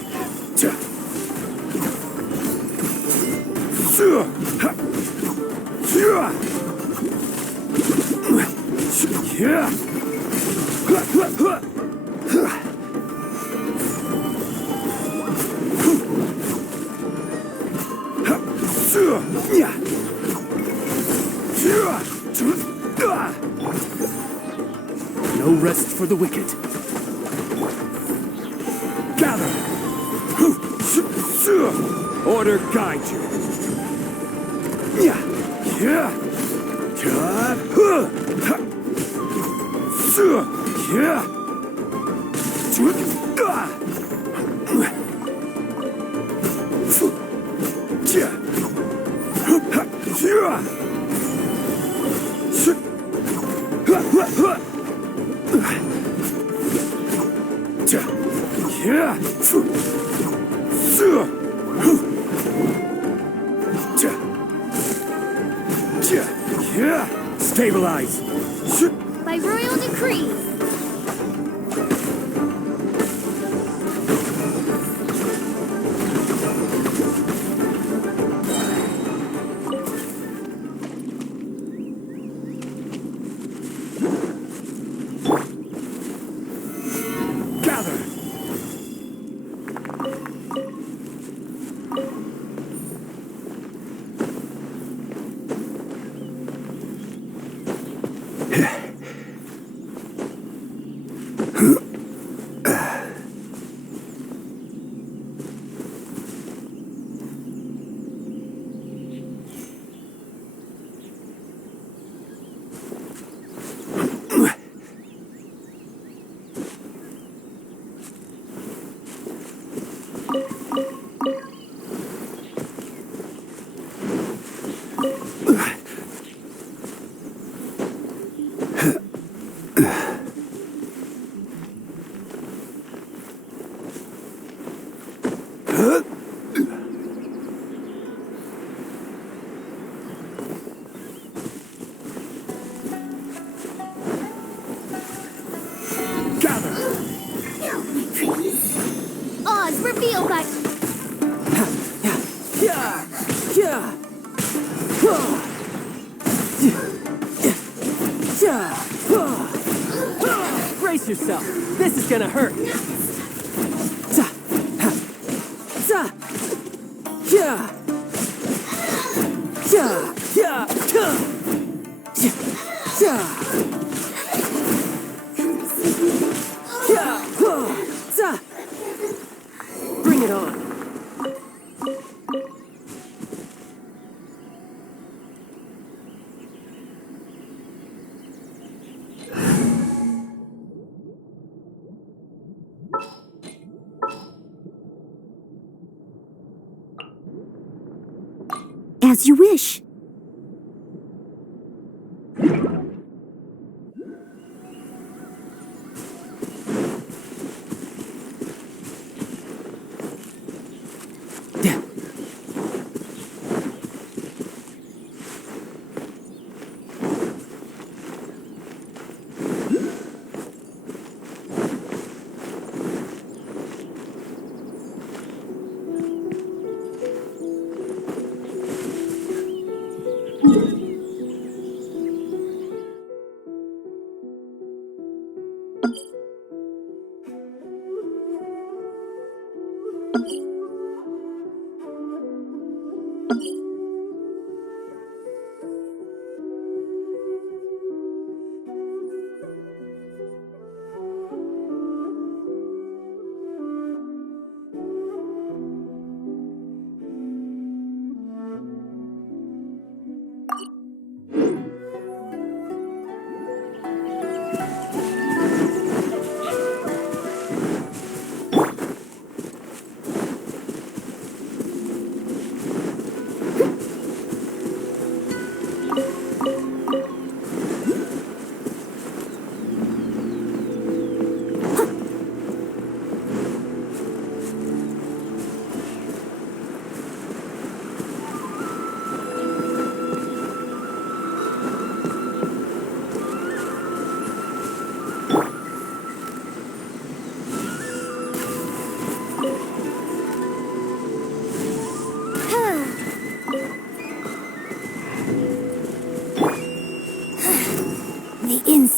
No rest for the wicked. Gather! Order guide you. Stabilize! By royal decree. Gather! Oz, reveal by... Brace yourself. This is gonna hurt. Bring it on. As you wish.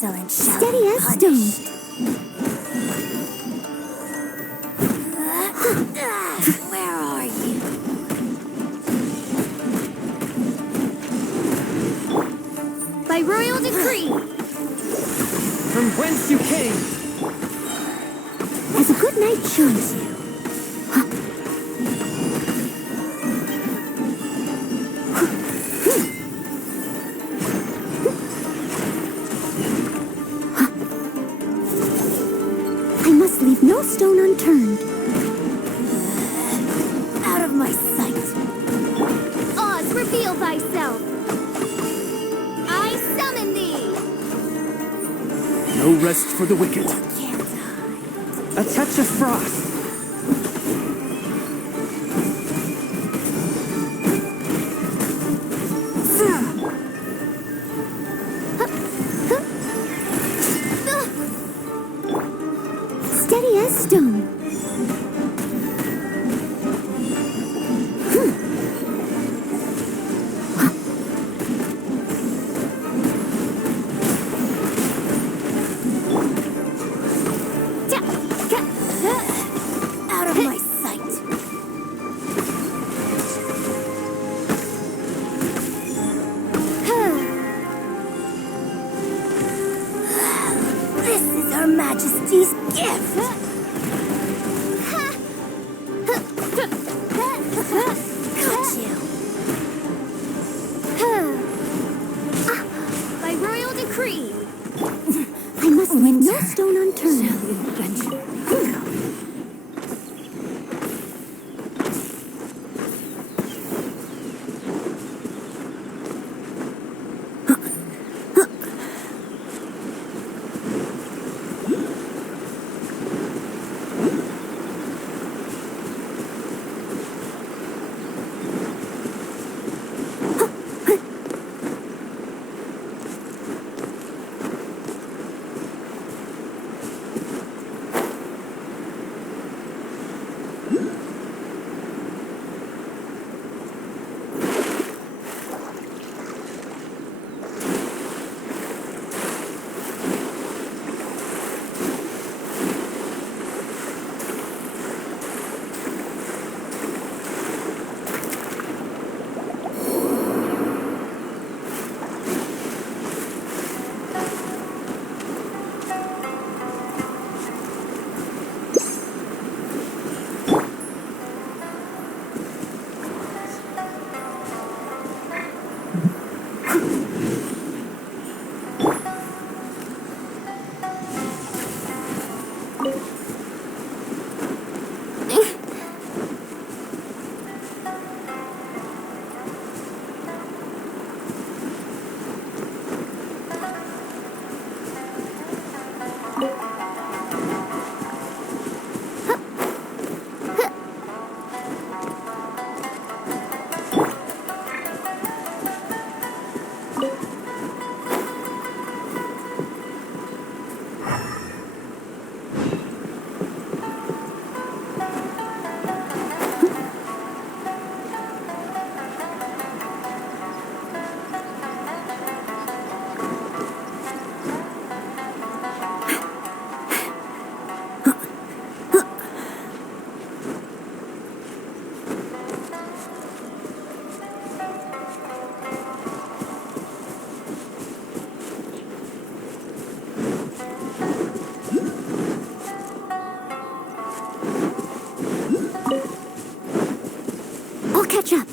insolent shall Steady be as punished. stone. Where are you? By royal decree, From whence you came? as a good knight shows you. I must leave no stone unturned. Out of my sight. Oz, reveal thyself. I summon thee. No rest for the wicked. Can't I? A touch of frost. Steady as stone. Out of my sight. This is Her Majesty's gift. Got you. By royal decree, I must leave no stone unturned. Catch up.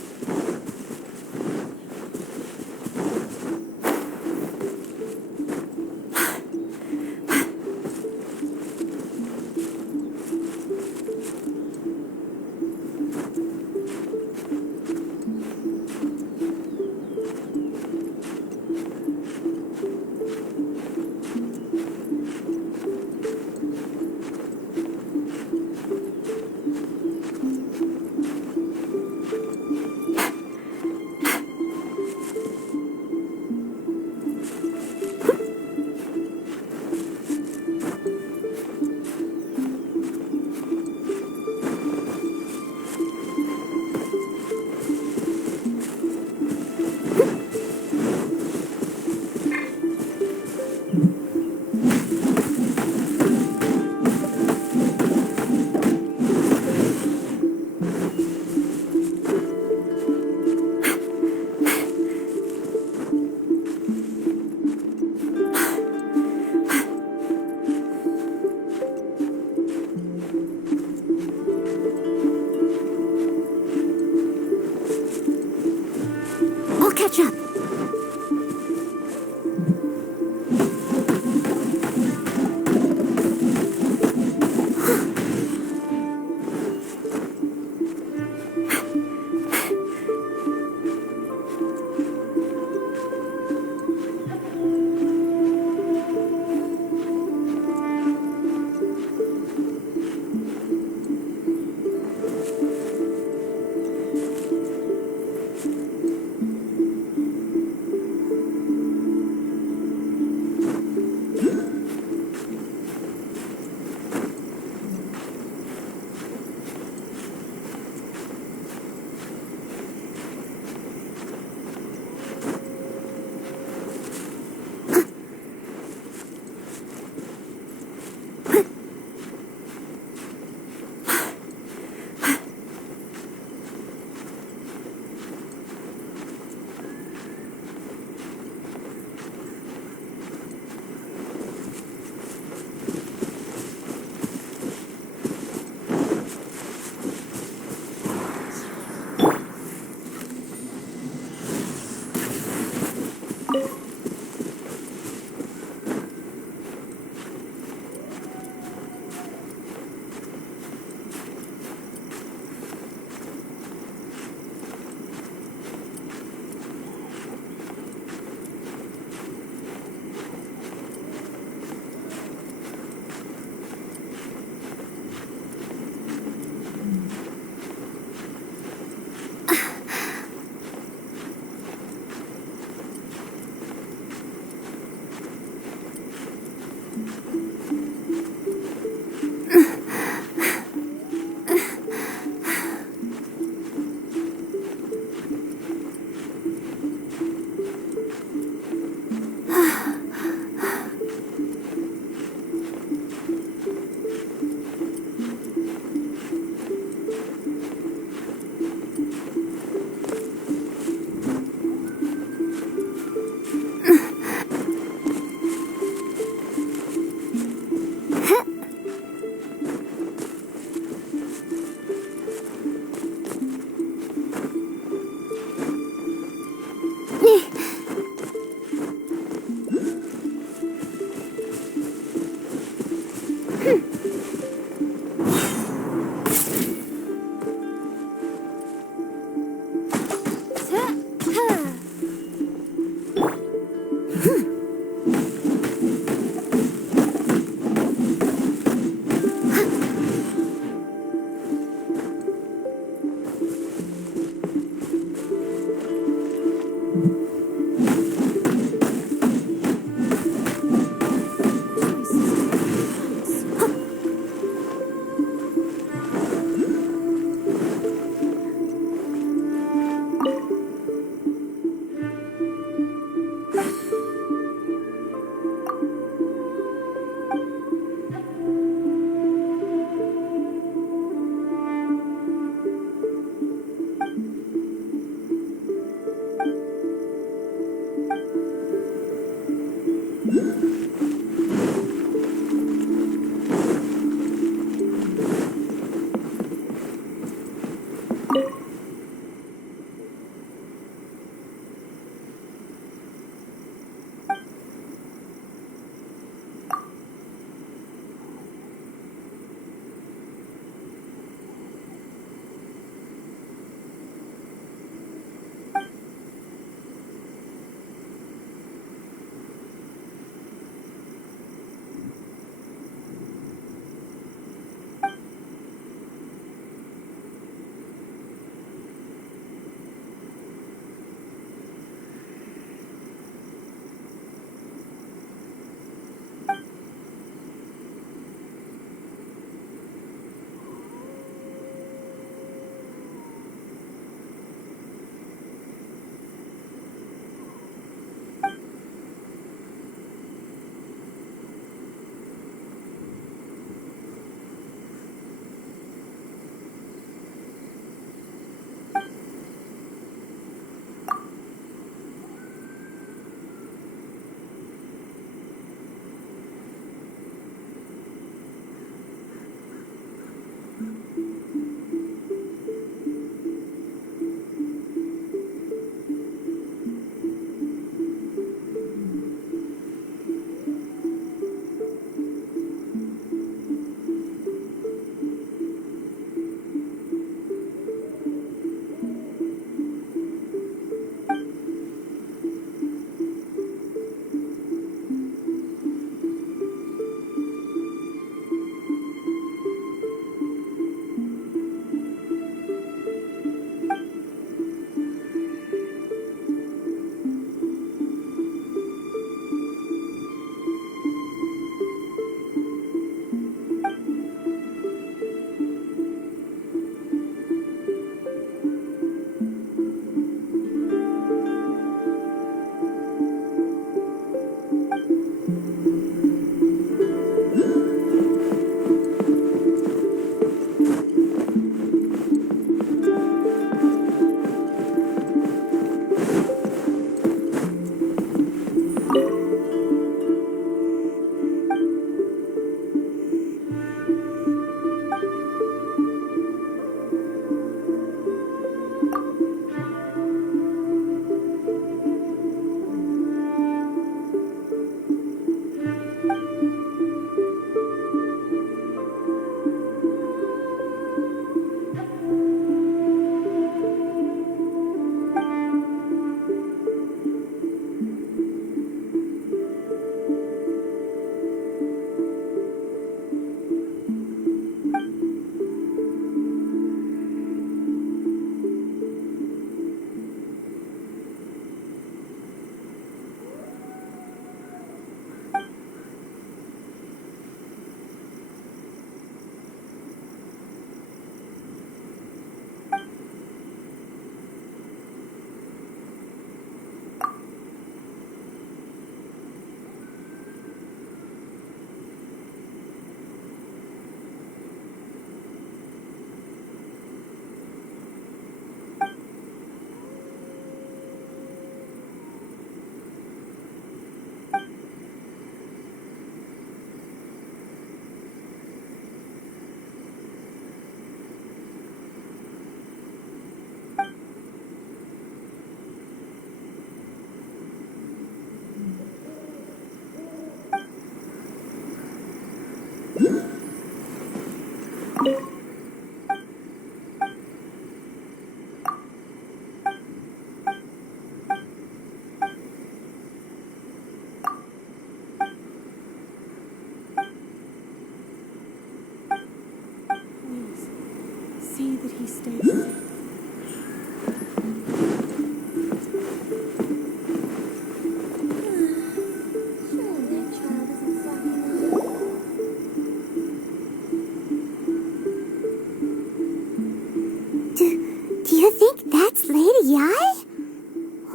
Do you think that's Lady Ai?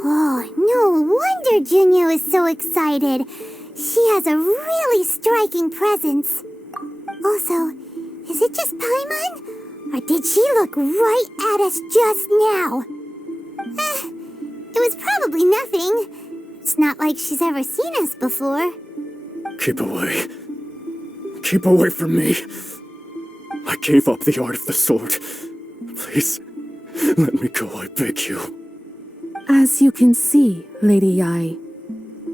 Oh, no wonder Junyo is so excited. She has a really striking presence. Also, is it just Paimon? Or did she look right at us just now? It was probably nothing. It's not like she's ever seen us before. Keep away. Keep away from me. I gave up the art of the sword. Please, let me go, I beg you. As you can see, Lady Yai,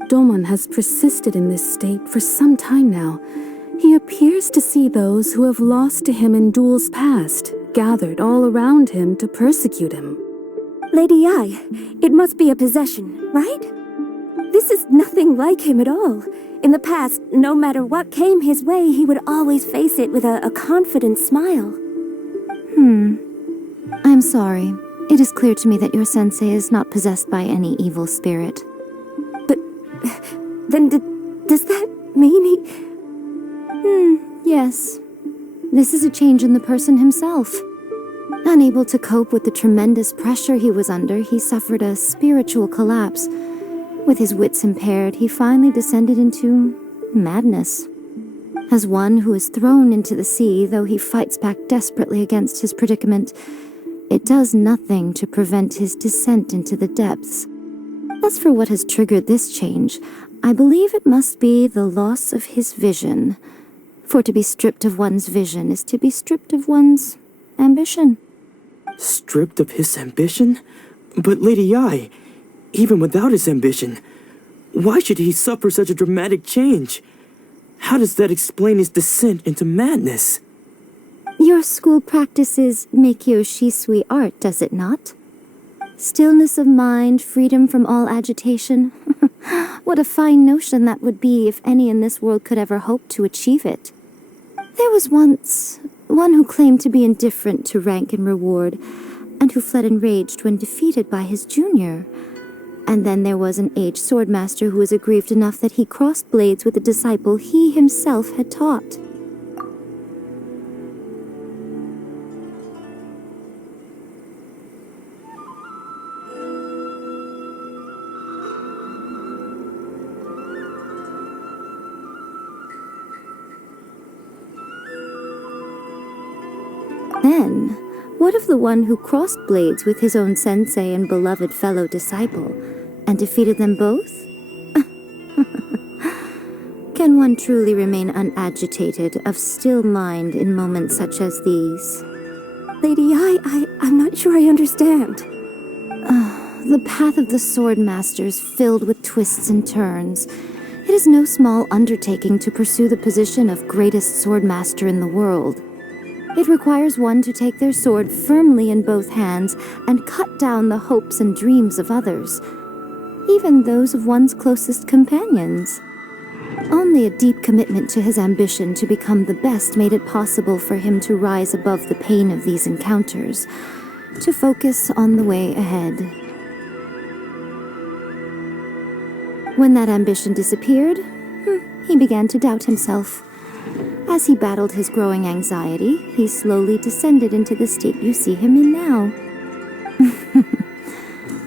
Domon has persisted in this state for some time now. He appears to see those who have lost to him in duels past, gathered all around him to persecute him. Lady Yai, it must be a possession, right? This is nothing like him at all. In the past, no matter what came his way, he would always face it with a confident smile. I'm sorry. It is clear to me that your sensei is not possessed by any evil spirit. But then does that mean he... Yes. This is a change in the person himself. Unable to cope with the tremendous pressure he was under, he suffered a spiritual collapse. With his wits impaired, he finally descended into madness. As one who is thrown into the sea, though he fights back desperately against his predicament, it does nothing to prevent his descent into the depths. As for what has triggered this change, I believe it must be the loss of his vision. For to be stripped of one's vision is to be stripped of one's ambition. Stripped of his ambition? But Lady Yai, even without his ambition, why should he suffer such a dramatic change? How does that explain his descent into madness? Your school practices Meikyo Shisui art, does it not? Stillness of mind, freedom from all agitation. What a fine notion that would be if any in this world could ever hope to achieve it. There was once one who claimed to be indifferent to rank and reward, and who fled enraged when defeated by his junior. And then there was an aged swordmaster who was aggrieved enough that he crossed blades with a disciple he himself had taught. Then, what of the one who crossed blades with his own sensei and beloved fellow disciple, and defeated them both? Can one truly remain unagitated, of still mind in moments such as these? Lady Yai, I'm not sure I understand. The path of the sword master is filled with twists and turns. It is no small undertaking to pursue the position of greatest sword master in the world. It requires one to take their sword firmly in both hands and cut down the hopes and dreams of others, even those of one's closest companions. Only a deep commitment to his ambition to become the best made it possible for him to rise above the pain of these encounters, to focus on the way ahead. When that ambition disappeared, he began to doubt himself. As he battled his growing anxiety, he slowly descended into the state you see him in now.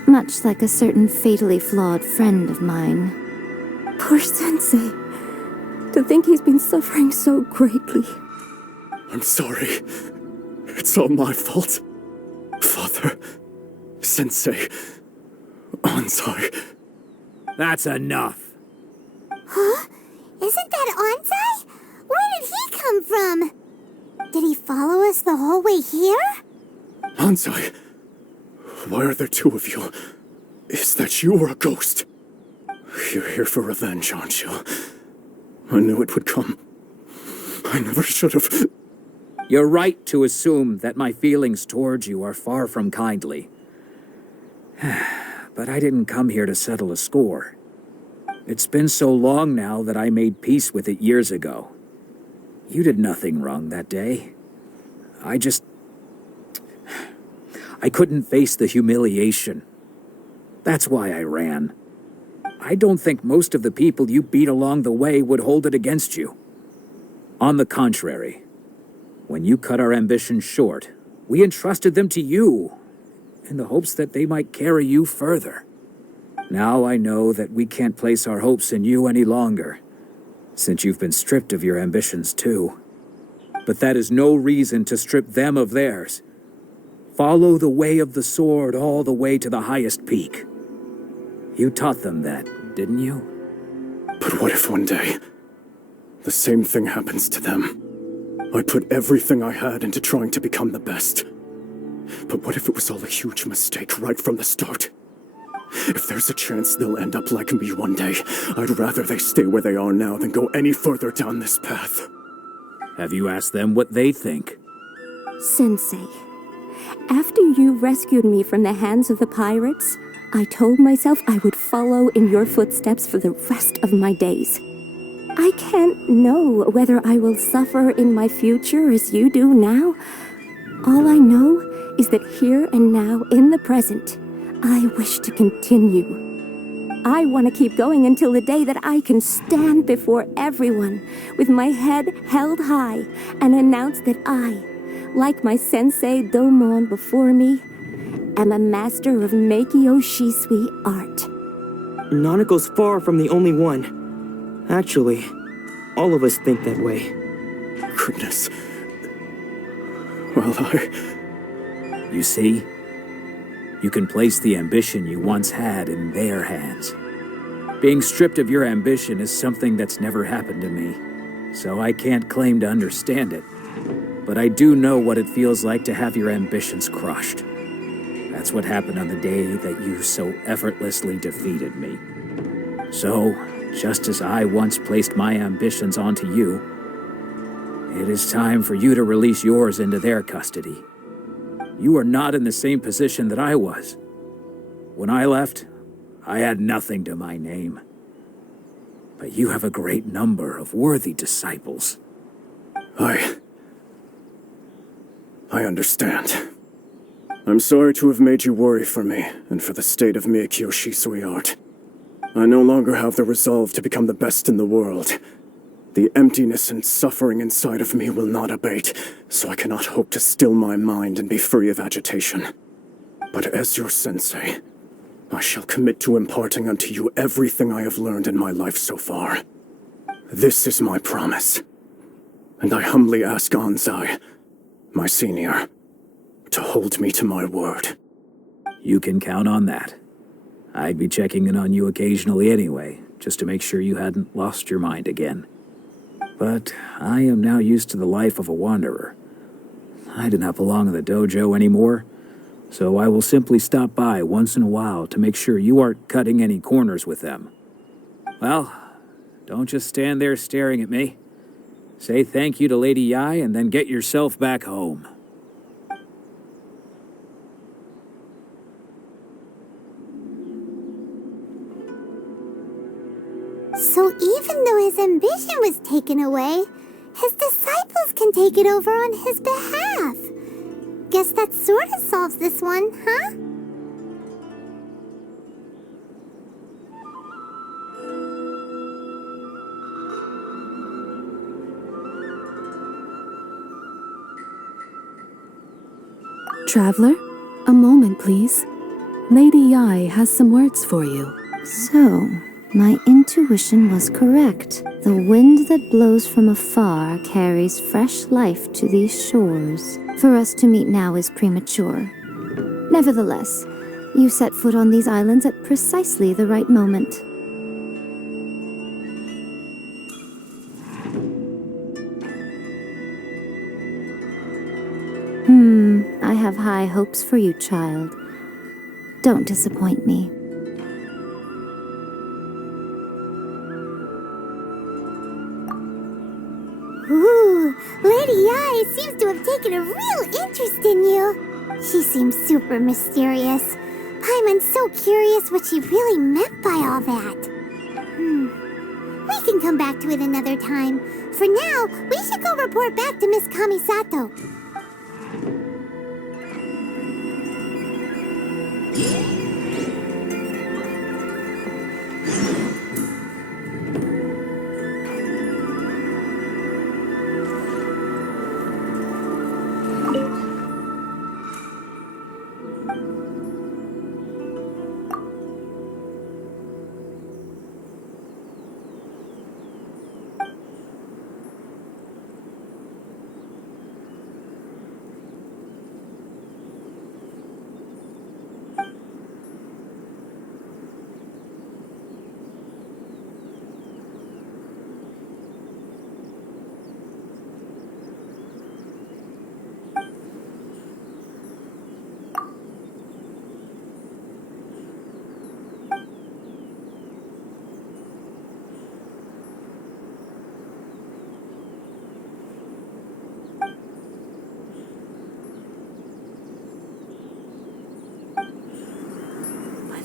Much like a certain fatally flawed friend of mine. Poor sensei. To think he's been suffering so greatly. I'm sorry. It's all my fault. Father, Sensei, Ansai. That's enough. Huh? Isn't that Ansai? Where did he come from? Did he follow us the whole way here? Ansai, why are there two of you? Is that you or a ghost? You're here for revenge, aren't you? I knew it would come. I never should have... You're right to assume that my feelings towards you are far from kindly. But I didn't come here to settle a score. It's been so long now that I made peace with it years ago. You did nothing wrong that day. I couldn't face the humiliation. That's why I ran. I don't think most of the people you beat along the way would hold it against you. On the contrary, when you cut our ambitions short, we entrusted them to you, in the hopes that they might carry you further. Now I know that we can't place our hopes in you any longer, since you've been stripped of your ambitions too. But that is no reason to strip them of theirs. Follow the way of the sword all the way to the highest peak. You taught them that, didn't you? But what if one day, the same thing happens to them? I put everything I had into trying to become the best. But what if it was all a huge mistake right from the start? If there's a chance they'll end up like me one day, I'd rather they stay where they are now than go any further down this path. Have you asked them what they think? Sensei, after you rescued me from the hands of the pirates, I told myself I would follow in your footsteps for the rest of my days. I can't know whether I will suffer in my future as you do now. All I know is that here and now, in the present, I wish to continue. I want to keep going until the day that I can stand before everyone with my head held high and announce that I, like my sensei Domon before me, am a master of Meikyo Shisui art. Nanako's far from the only one. Actually, all of us think that way. Goodness. Well, You see? You can place the ambition you once had in their hands. Being stripped of your ambition is something that's never happened to me, so I can't claim to understand it. But I do know what it feels like to have your ambitions crushed. That's what happened on the day that you so effortlessly defeated me. So, just as I once placed my ambitions onto you, it is time for you to release yours into their custody. You are not in the same position that I was. When I left, I had nothing to my name. But you have a great number of worthy disciples. I understand. I'm sorry to have made you worry for me, and for the state of Meikyo Shisui art. I no longer have the resolve to become the best in the world. The emptiness and suffering inside of me will not abate, so I cannot hope to still my mind and be free of agitation. But as your sensei, I shall commit to imparting unto you everything I have learned in my life so far. This is my promise. And I humbly ask Anzai, my senior, to hold me to my word. You can count on that. I'd be checking in on you occasionally anyway, just to make sure you hadn't lost your mind again. But I am now used to the life of a wanderer. I do not belong in the dojo anymore, so I will simply stop by once in a while to make sure you aren't cutting any corners with them. Well, don't just stand there staring at me. Say thank you to Lady Yai and then get yourself back home. So even though his ambition was taken away, his disciples can take it over on his behalf. Guess that sort of solves this one, huh? Traveler, a moment, please. Lady Yai has some words for you. So, my intuition was correct. The wind that blows from afar carries fresh life to these shores. For us to meet now is premature. Nevertheless, you set foot on these islands at precisely the right moment. I have high hopes for you, child. Don't disappoint me. Ooh, Lady Yai seems to have taken a real interest in you. She seems super mysterious. Paimon's so curious what she really meant by all that. We can come back to it another time. For now, we should go report back to Miss Kamisato.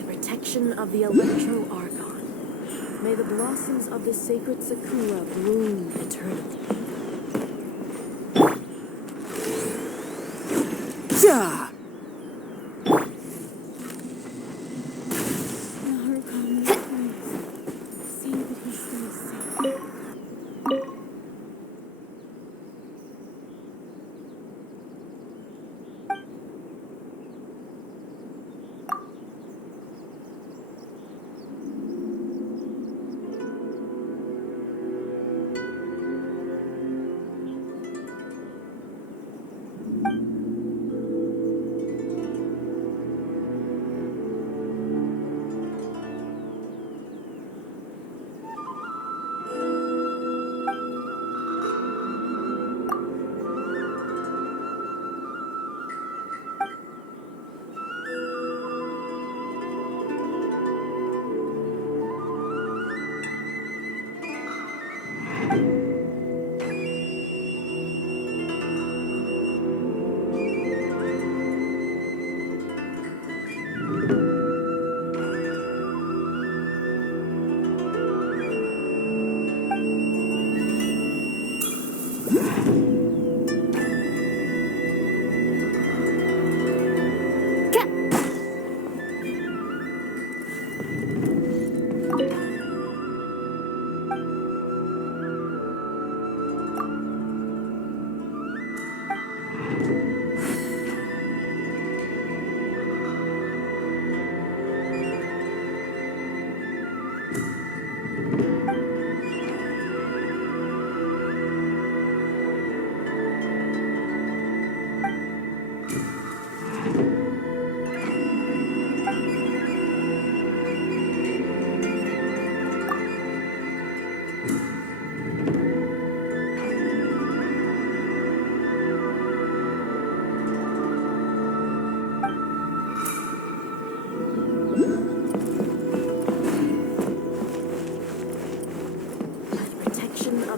Protection of the Electro Argon. May the blossoms of the sacred Sakura bloom eternally. Yeah!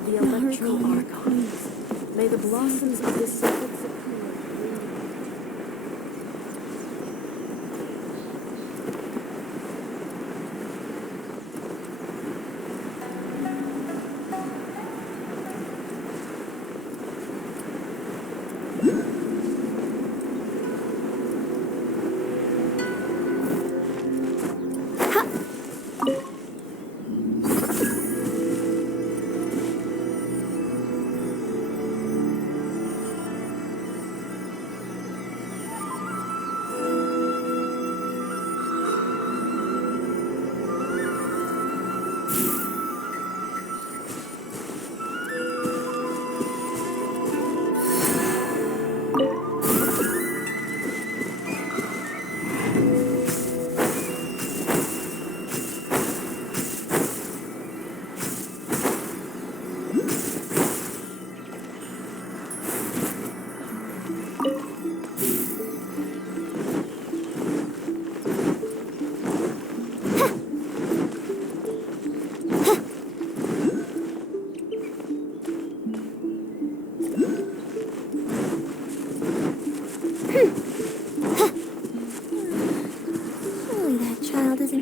The Electro Argon. May the blossoms of the sacred Sakura bloom.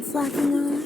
Slacking off.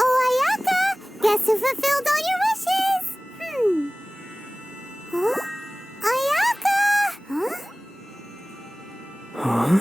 Oh, Ayaka! Guess who fulfilled all your wishes? Huh? Ayaka! Huh? Huh?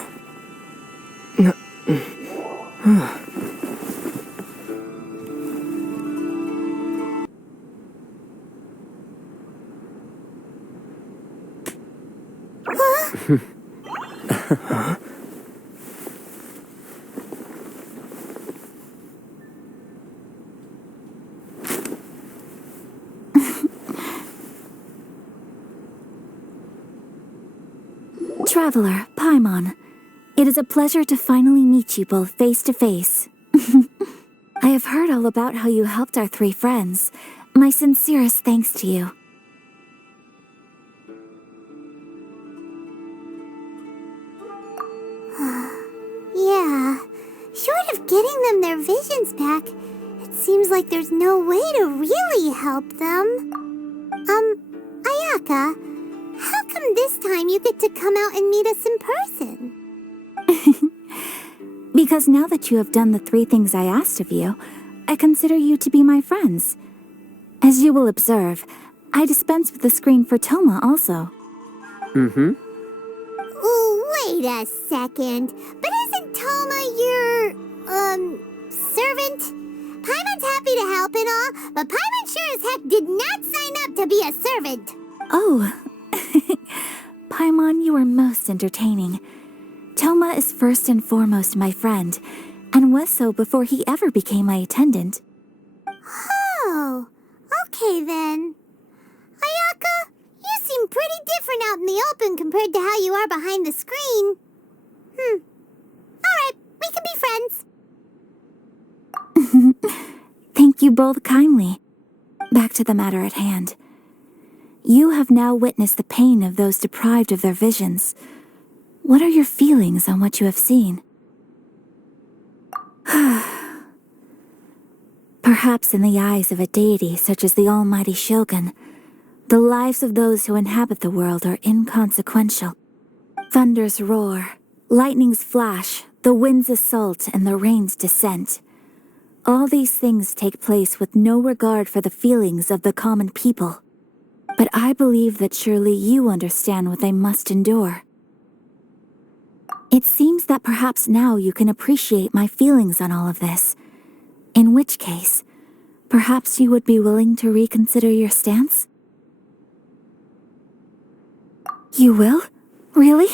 Traveler, Paimon, it is a pleasure to finally meet you both face to face. I have heard all about how you helped our three friends. My sincerest thanks to you. Yeah, short of getting them their visions back, it seems like there's no way to really help them. Ayaka, how come this time you get to come out and meet us in person? Because now that you have done the three things I asked of you, I consider you to be my friends. As you will observe, I dispense with the screen for Toma also. Mm-hmm. Wait a second. But isn't Toma your, servant? Paimon's happy to help and all, but Paimon sure as heck did not sign up to be a servant. Oh. Paimon, you are most entertaining. Toma is first and foremost my friend, and was so before he ever became my attendant. Oh, okay then. Ayaka, you seem pretty different out in the open compared to how you are behind the screen. Alright, we can be friends. Thank you both kindly. Back to the matter at hand. You have now witnessed the pain of those deprived of their visions. What are your feelings on what you have seen? Perhaps in the eyes of a deity such as the almighty Shogun, the lives of those who inhabit the world are inconsequential. Thunders roar, lightnings flash, the winds assault, and the rains descent. All these things take place with no regard for the feelings of the common people. But I believe that surely you understand what they must endure. It seems that perhaps now you can appreciate my feelings on all of this. In which case, perhaps you would be willing to reconsider your stance? You will? Really?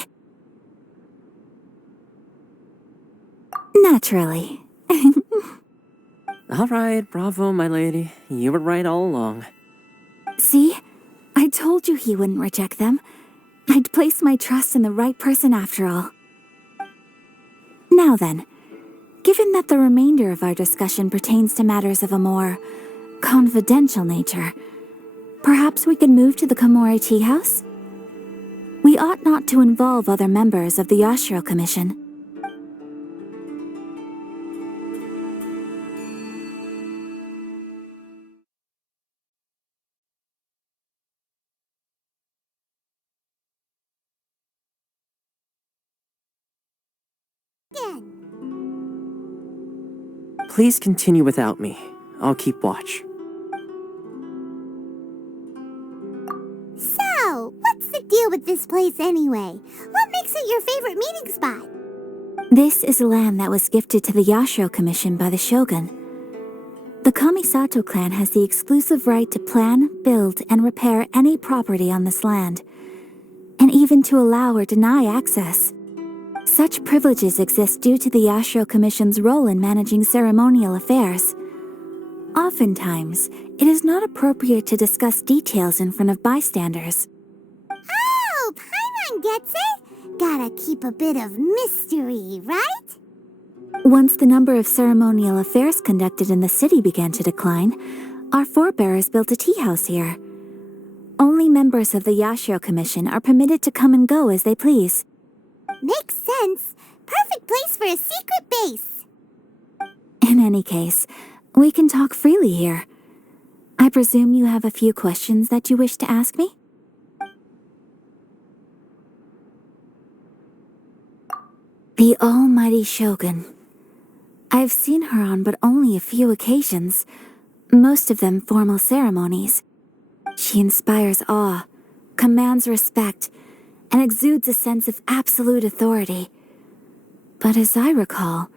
Naturally. All right, bravo, my lady. You were right all along. See? I told you he wouldn't reject them. I'd placed my trust in the right person after all. Now then, given that the remainder of our discussion pertains to matters of a more confidential nature, perhaps we could move to the Komori Tea House? We ought not to involve other members of the Yashiro Commission. Please continue without me. I'll keep watch. So, what's the deal with this place anyway? What makes it your favorite meeting spot? This is land that was gifted to the Yashiro Commission by the Shogun. The Kamisato clan has the exclusive right to plan, build, and repair any property on this land, and even to allow or deny access. Such privileges exist due to the Yashiro Commission's role in managing ceremonial affairs. Oftentimes, it is not appropriate to discuss details in front of bystanders. Oh, Paimon gets it. Gotta keep a bit of mystery, right? Once the number of ceremonial affairs conducted in the city began to decline, our forebears built a tea house here. Only members of the Yashiro Commission are permitted to come and go as they please. Makes sense. Perfect place for a secret base. In any case, we can talk freely here. I presume you have a few questions that you wish to ask me? The almighty Shogun. I've seen her on but only a few occasions, most of them formal ceremonies. She inspires awe, commands respect, and exudes a sense of absolute authority. But as I recall,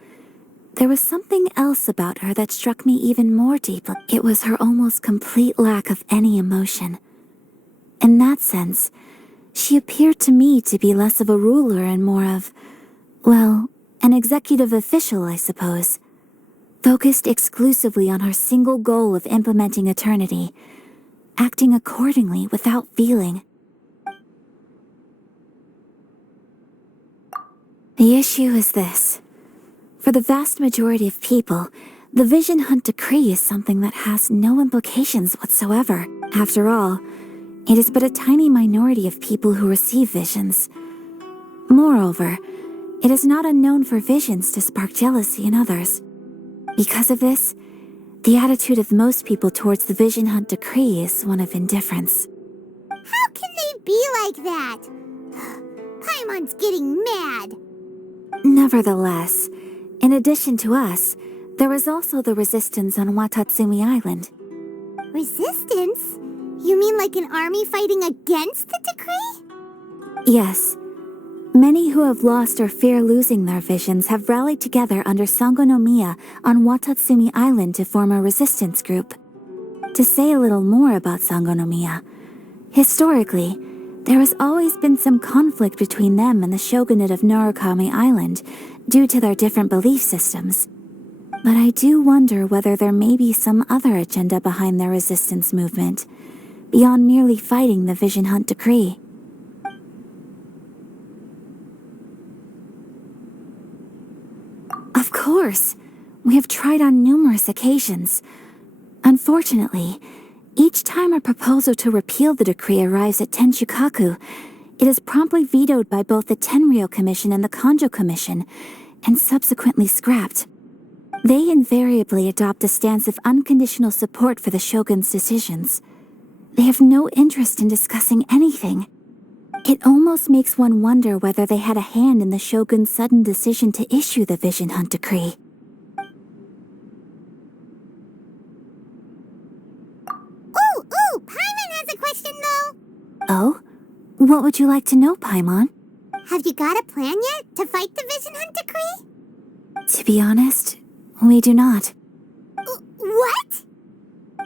there was something else about her that struck me even more deeply. It was her almost complete lack of any emotion. In that sense, she appeared to me to be less of a ruler and more of, well, an executive official, I suppose. Focused exclusively on her single goal of implementing eternity, acting accordingly without feeling. The issue is this. For the vast majority of people, the Vision Hunt Decree is something that has no implications whatsoever. After all, it is but a tiny minority of people who receive visions. Moreover, it is not unknown for visions to spark jealousy in others. Because of this, the attitude of most people towards the Vision Hunt Decree is one of indifference. How can they be like that? Paimon's getting mad. Nevertheless, in addition to us, there is also the resistance on Watatsumi Island. Resistance? You mean like an army fighting against the decree? Yes. Many who have lost or fear losing their visions have rallied together under Sango no Miya on Watatsumi Island to form a resistance group. To say a little more about Sango no Miya, historically, there has always been some conflict between them and the shogunate of Narukami Island due to their different belief systems. But I do wonder whether there may be some other agenda behind their resistance movement, beyond merely fighting the Vision Hunt Decree. Of course, we have tried on numerous occasions. Unfortunately, each time a proposal to repeal the decree arrives at Tenshukaku, it is promptly vetoed by both the Tenryou Commission and the Kanjo Commission, and subsequently scrapped. They invariably adopt a stance of unconditional support for the shogun's decisions. They have no interest in discussing anything. It almost makes one wonder whether they had a hand in the shogun's sudden decision to issue the Vision Hunt Decree. Ooh, Paimon has a question though. Oh? What would you like to know, Paimon? Have you got a plan yet to fight the Vision Hunt Decree? To be honest, we do not. What?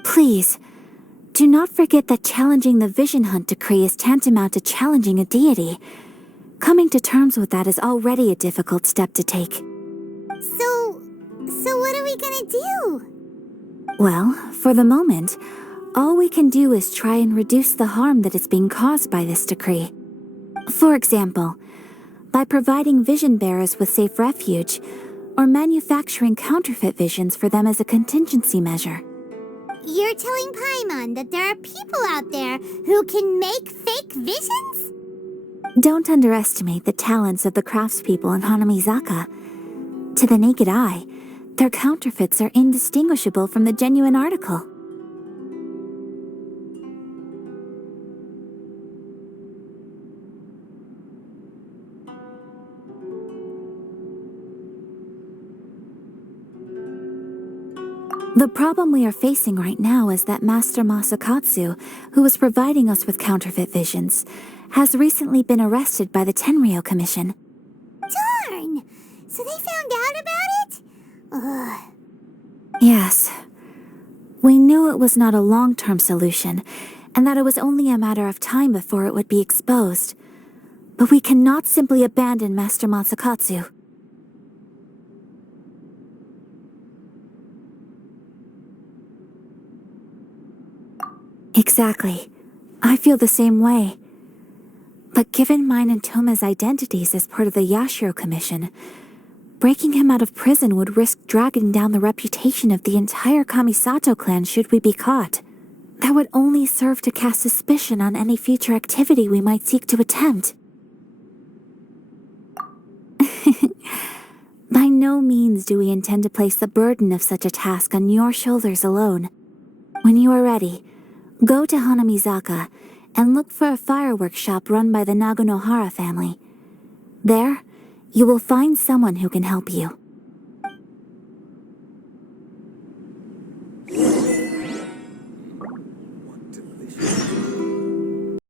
Please, do not forget that challenging the Vision Hunt Decree is tantamount to challenging a deity. Coming to terms with that is already a difficult step to take. So what are we gonna do? Well, for the moment, all we can do is try and reduce the harm that is being caused by this decree. For example, by providing vision bearers with safe refuge, or manufacturing counterfeit visions for them as a contingency measure. You're telling Paimon that there are people out there who can make fake visions? Don't underestimate the talents of the craftspeople in Hanamizaka. To the naked eye, their counterfeits are indistinguishable from the genuine article. The problem we are facing right now is that Master Masakatsu, who was providing us with counterfeit visions, has recently been arrested by the Tenryou Commission. Darn! So they found out about it? Ugh. Yes. We knew it was not a long-term solution, and that it was only a matter of time before it would be exposed. But we cannot simply abandon Master Masakatsu. Exactly. I feel the same way. But given mine and Toma's identities as part of the Yashiro Commission, breaking him out of prison would risk dragging down the reputation of the entire Kamisato clan should we be caught. That would only serve to cast suspicion on any future activity we might seek to attempt. By no means do we intend to place the burden of such a task on your shoulders alone. When you are ready, go to Hanamizaka and look for a fireworks shop run by the Nagonohara family. There, you will find someone who can help you.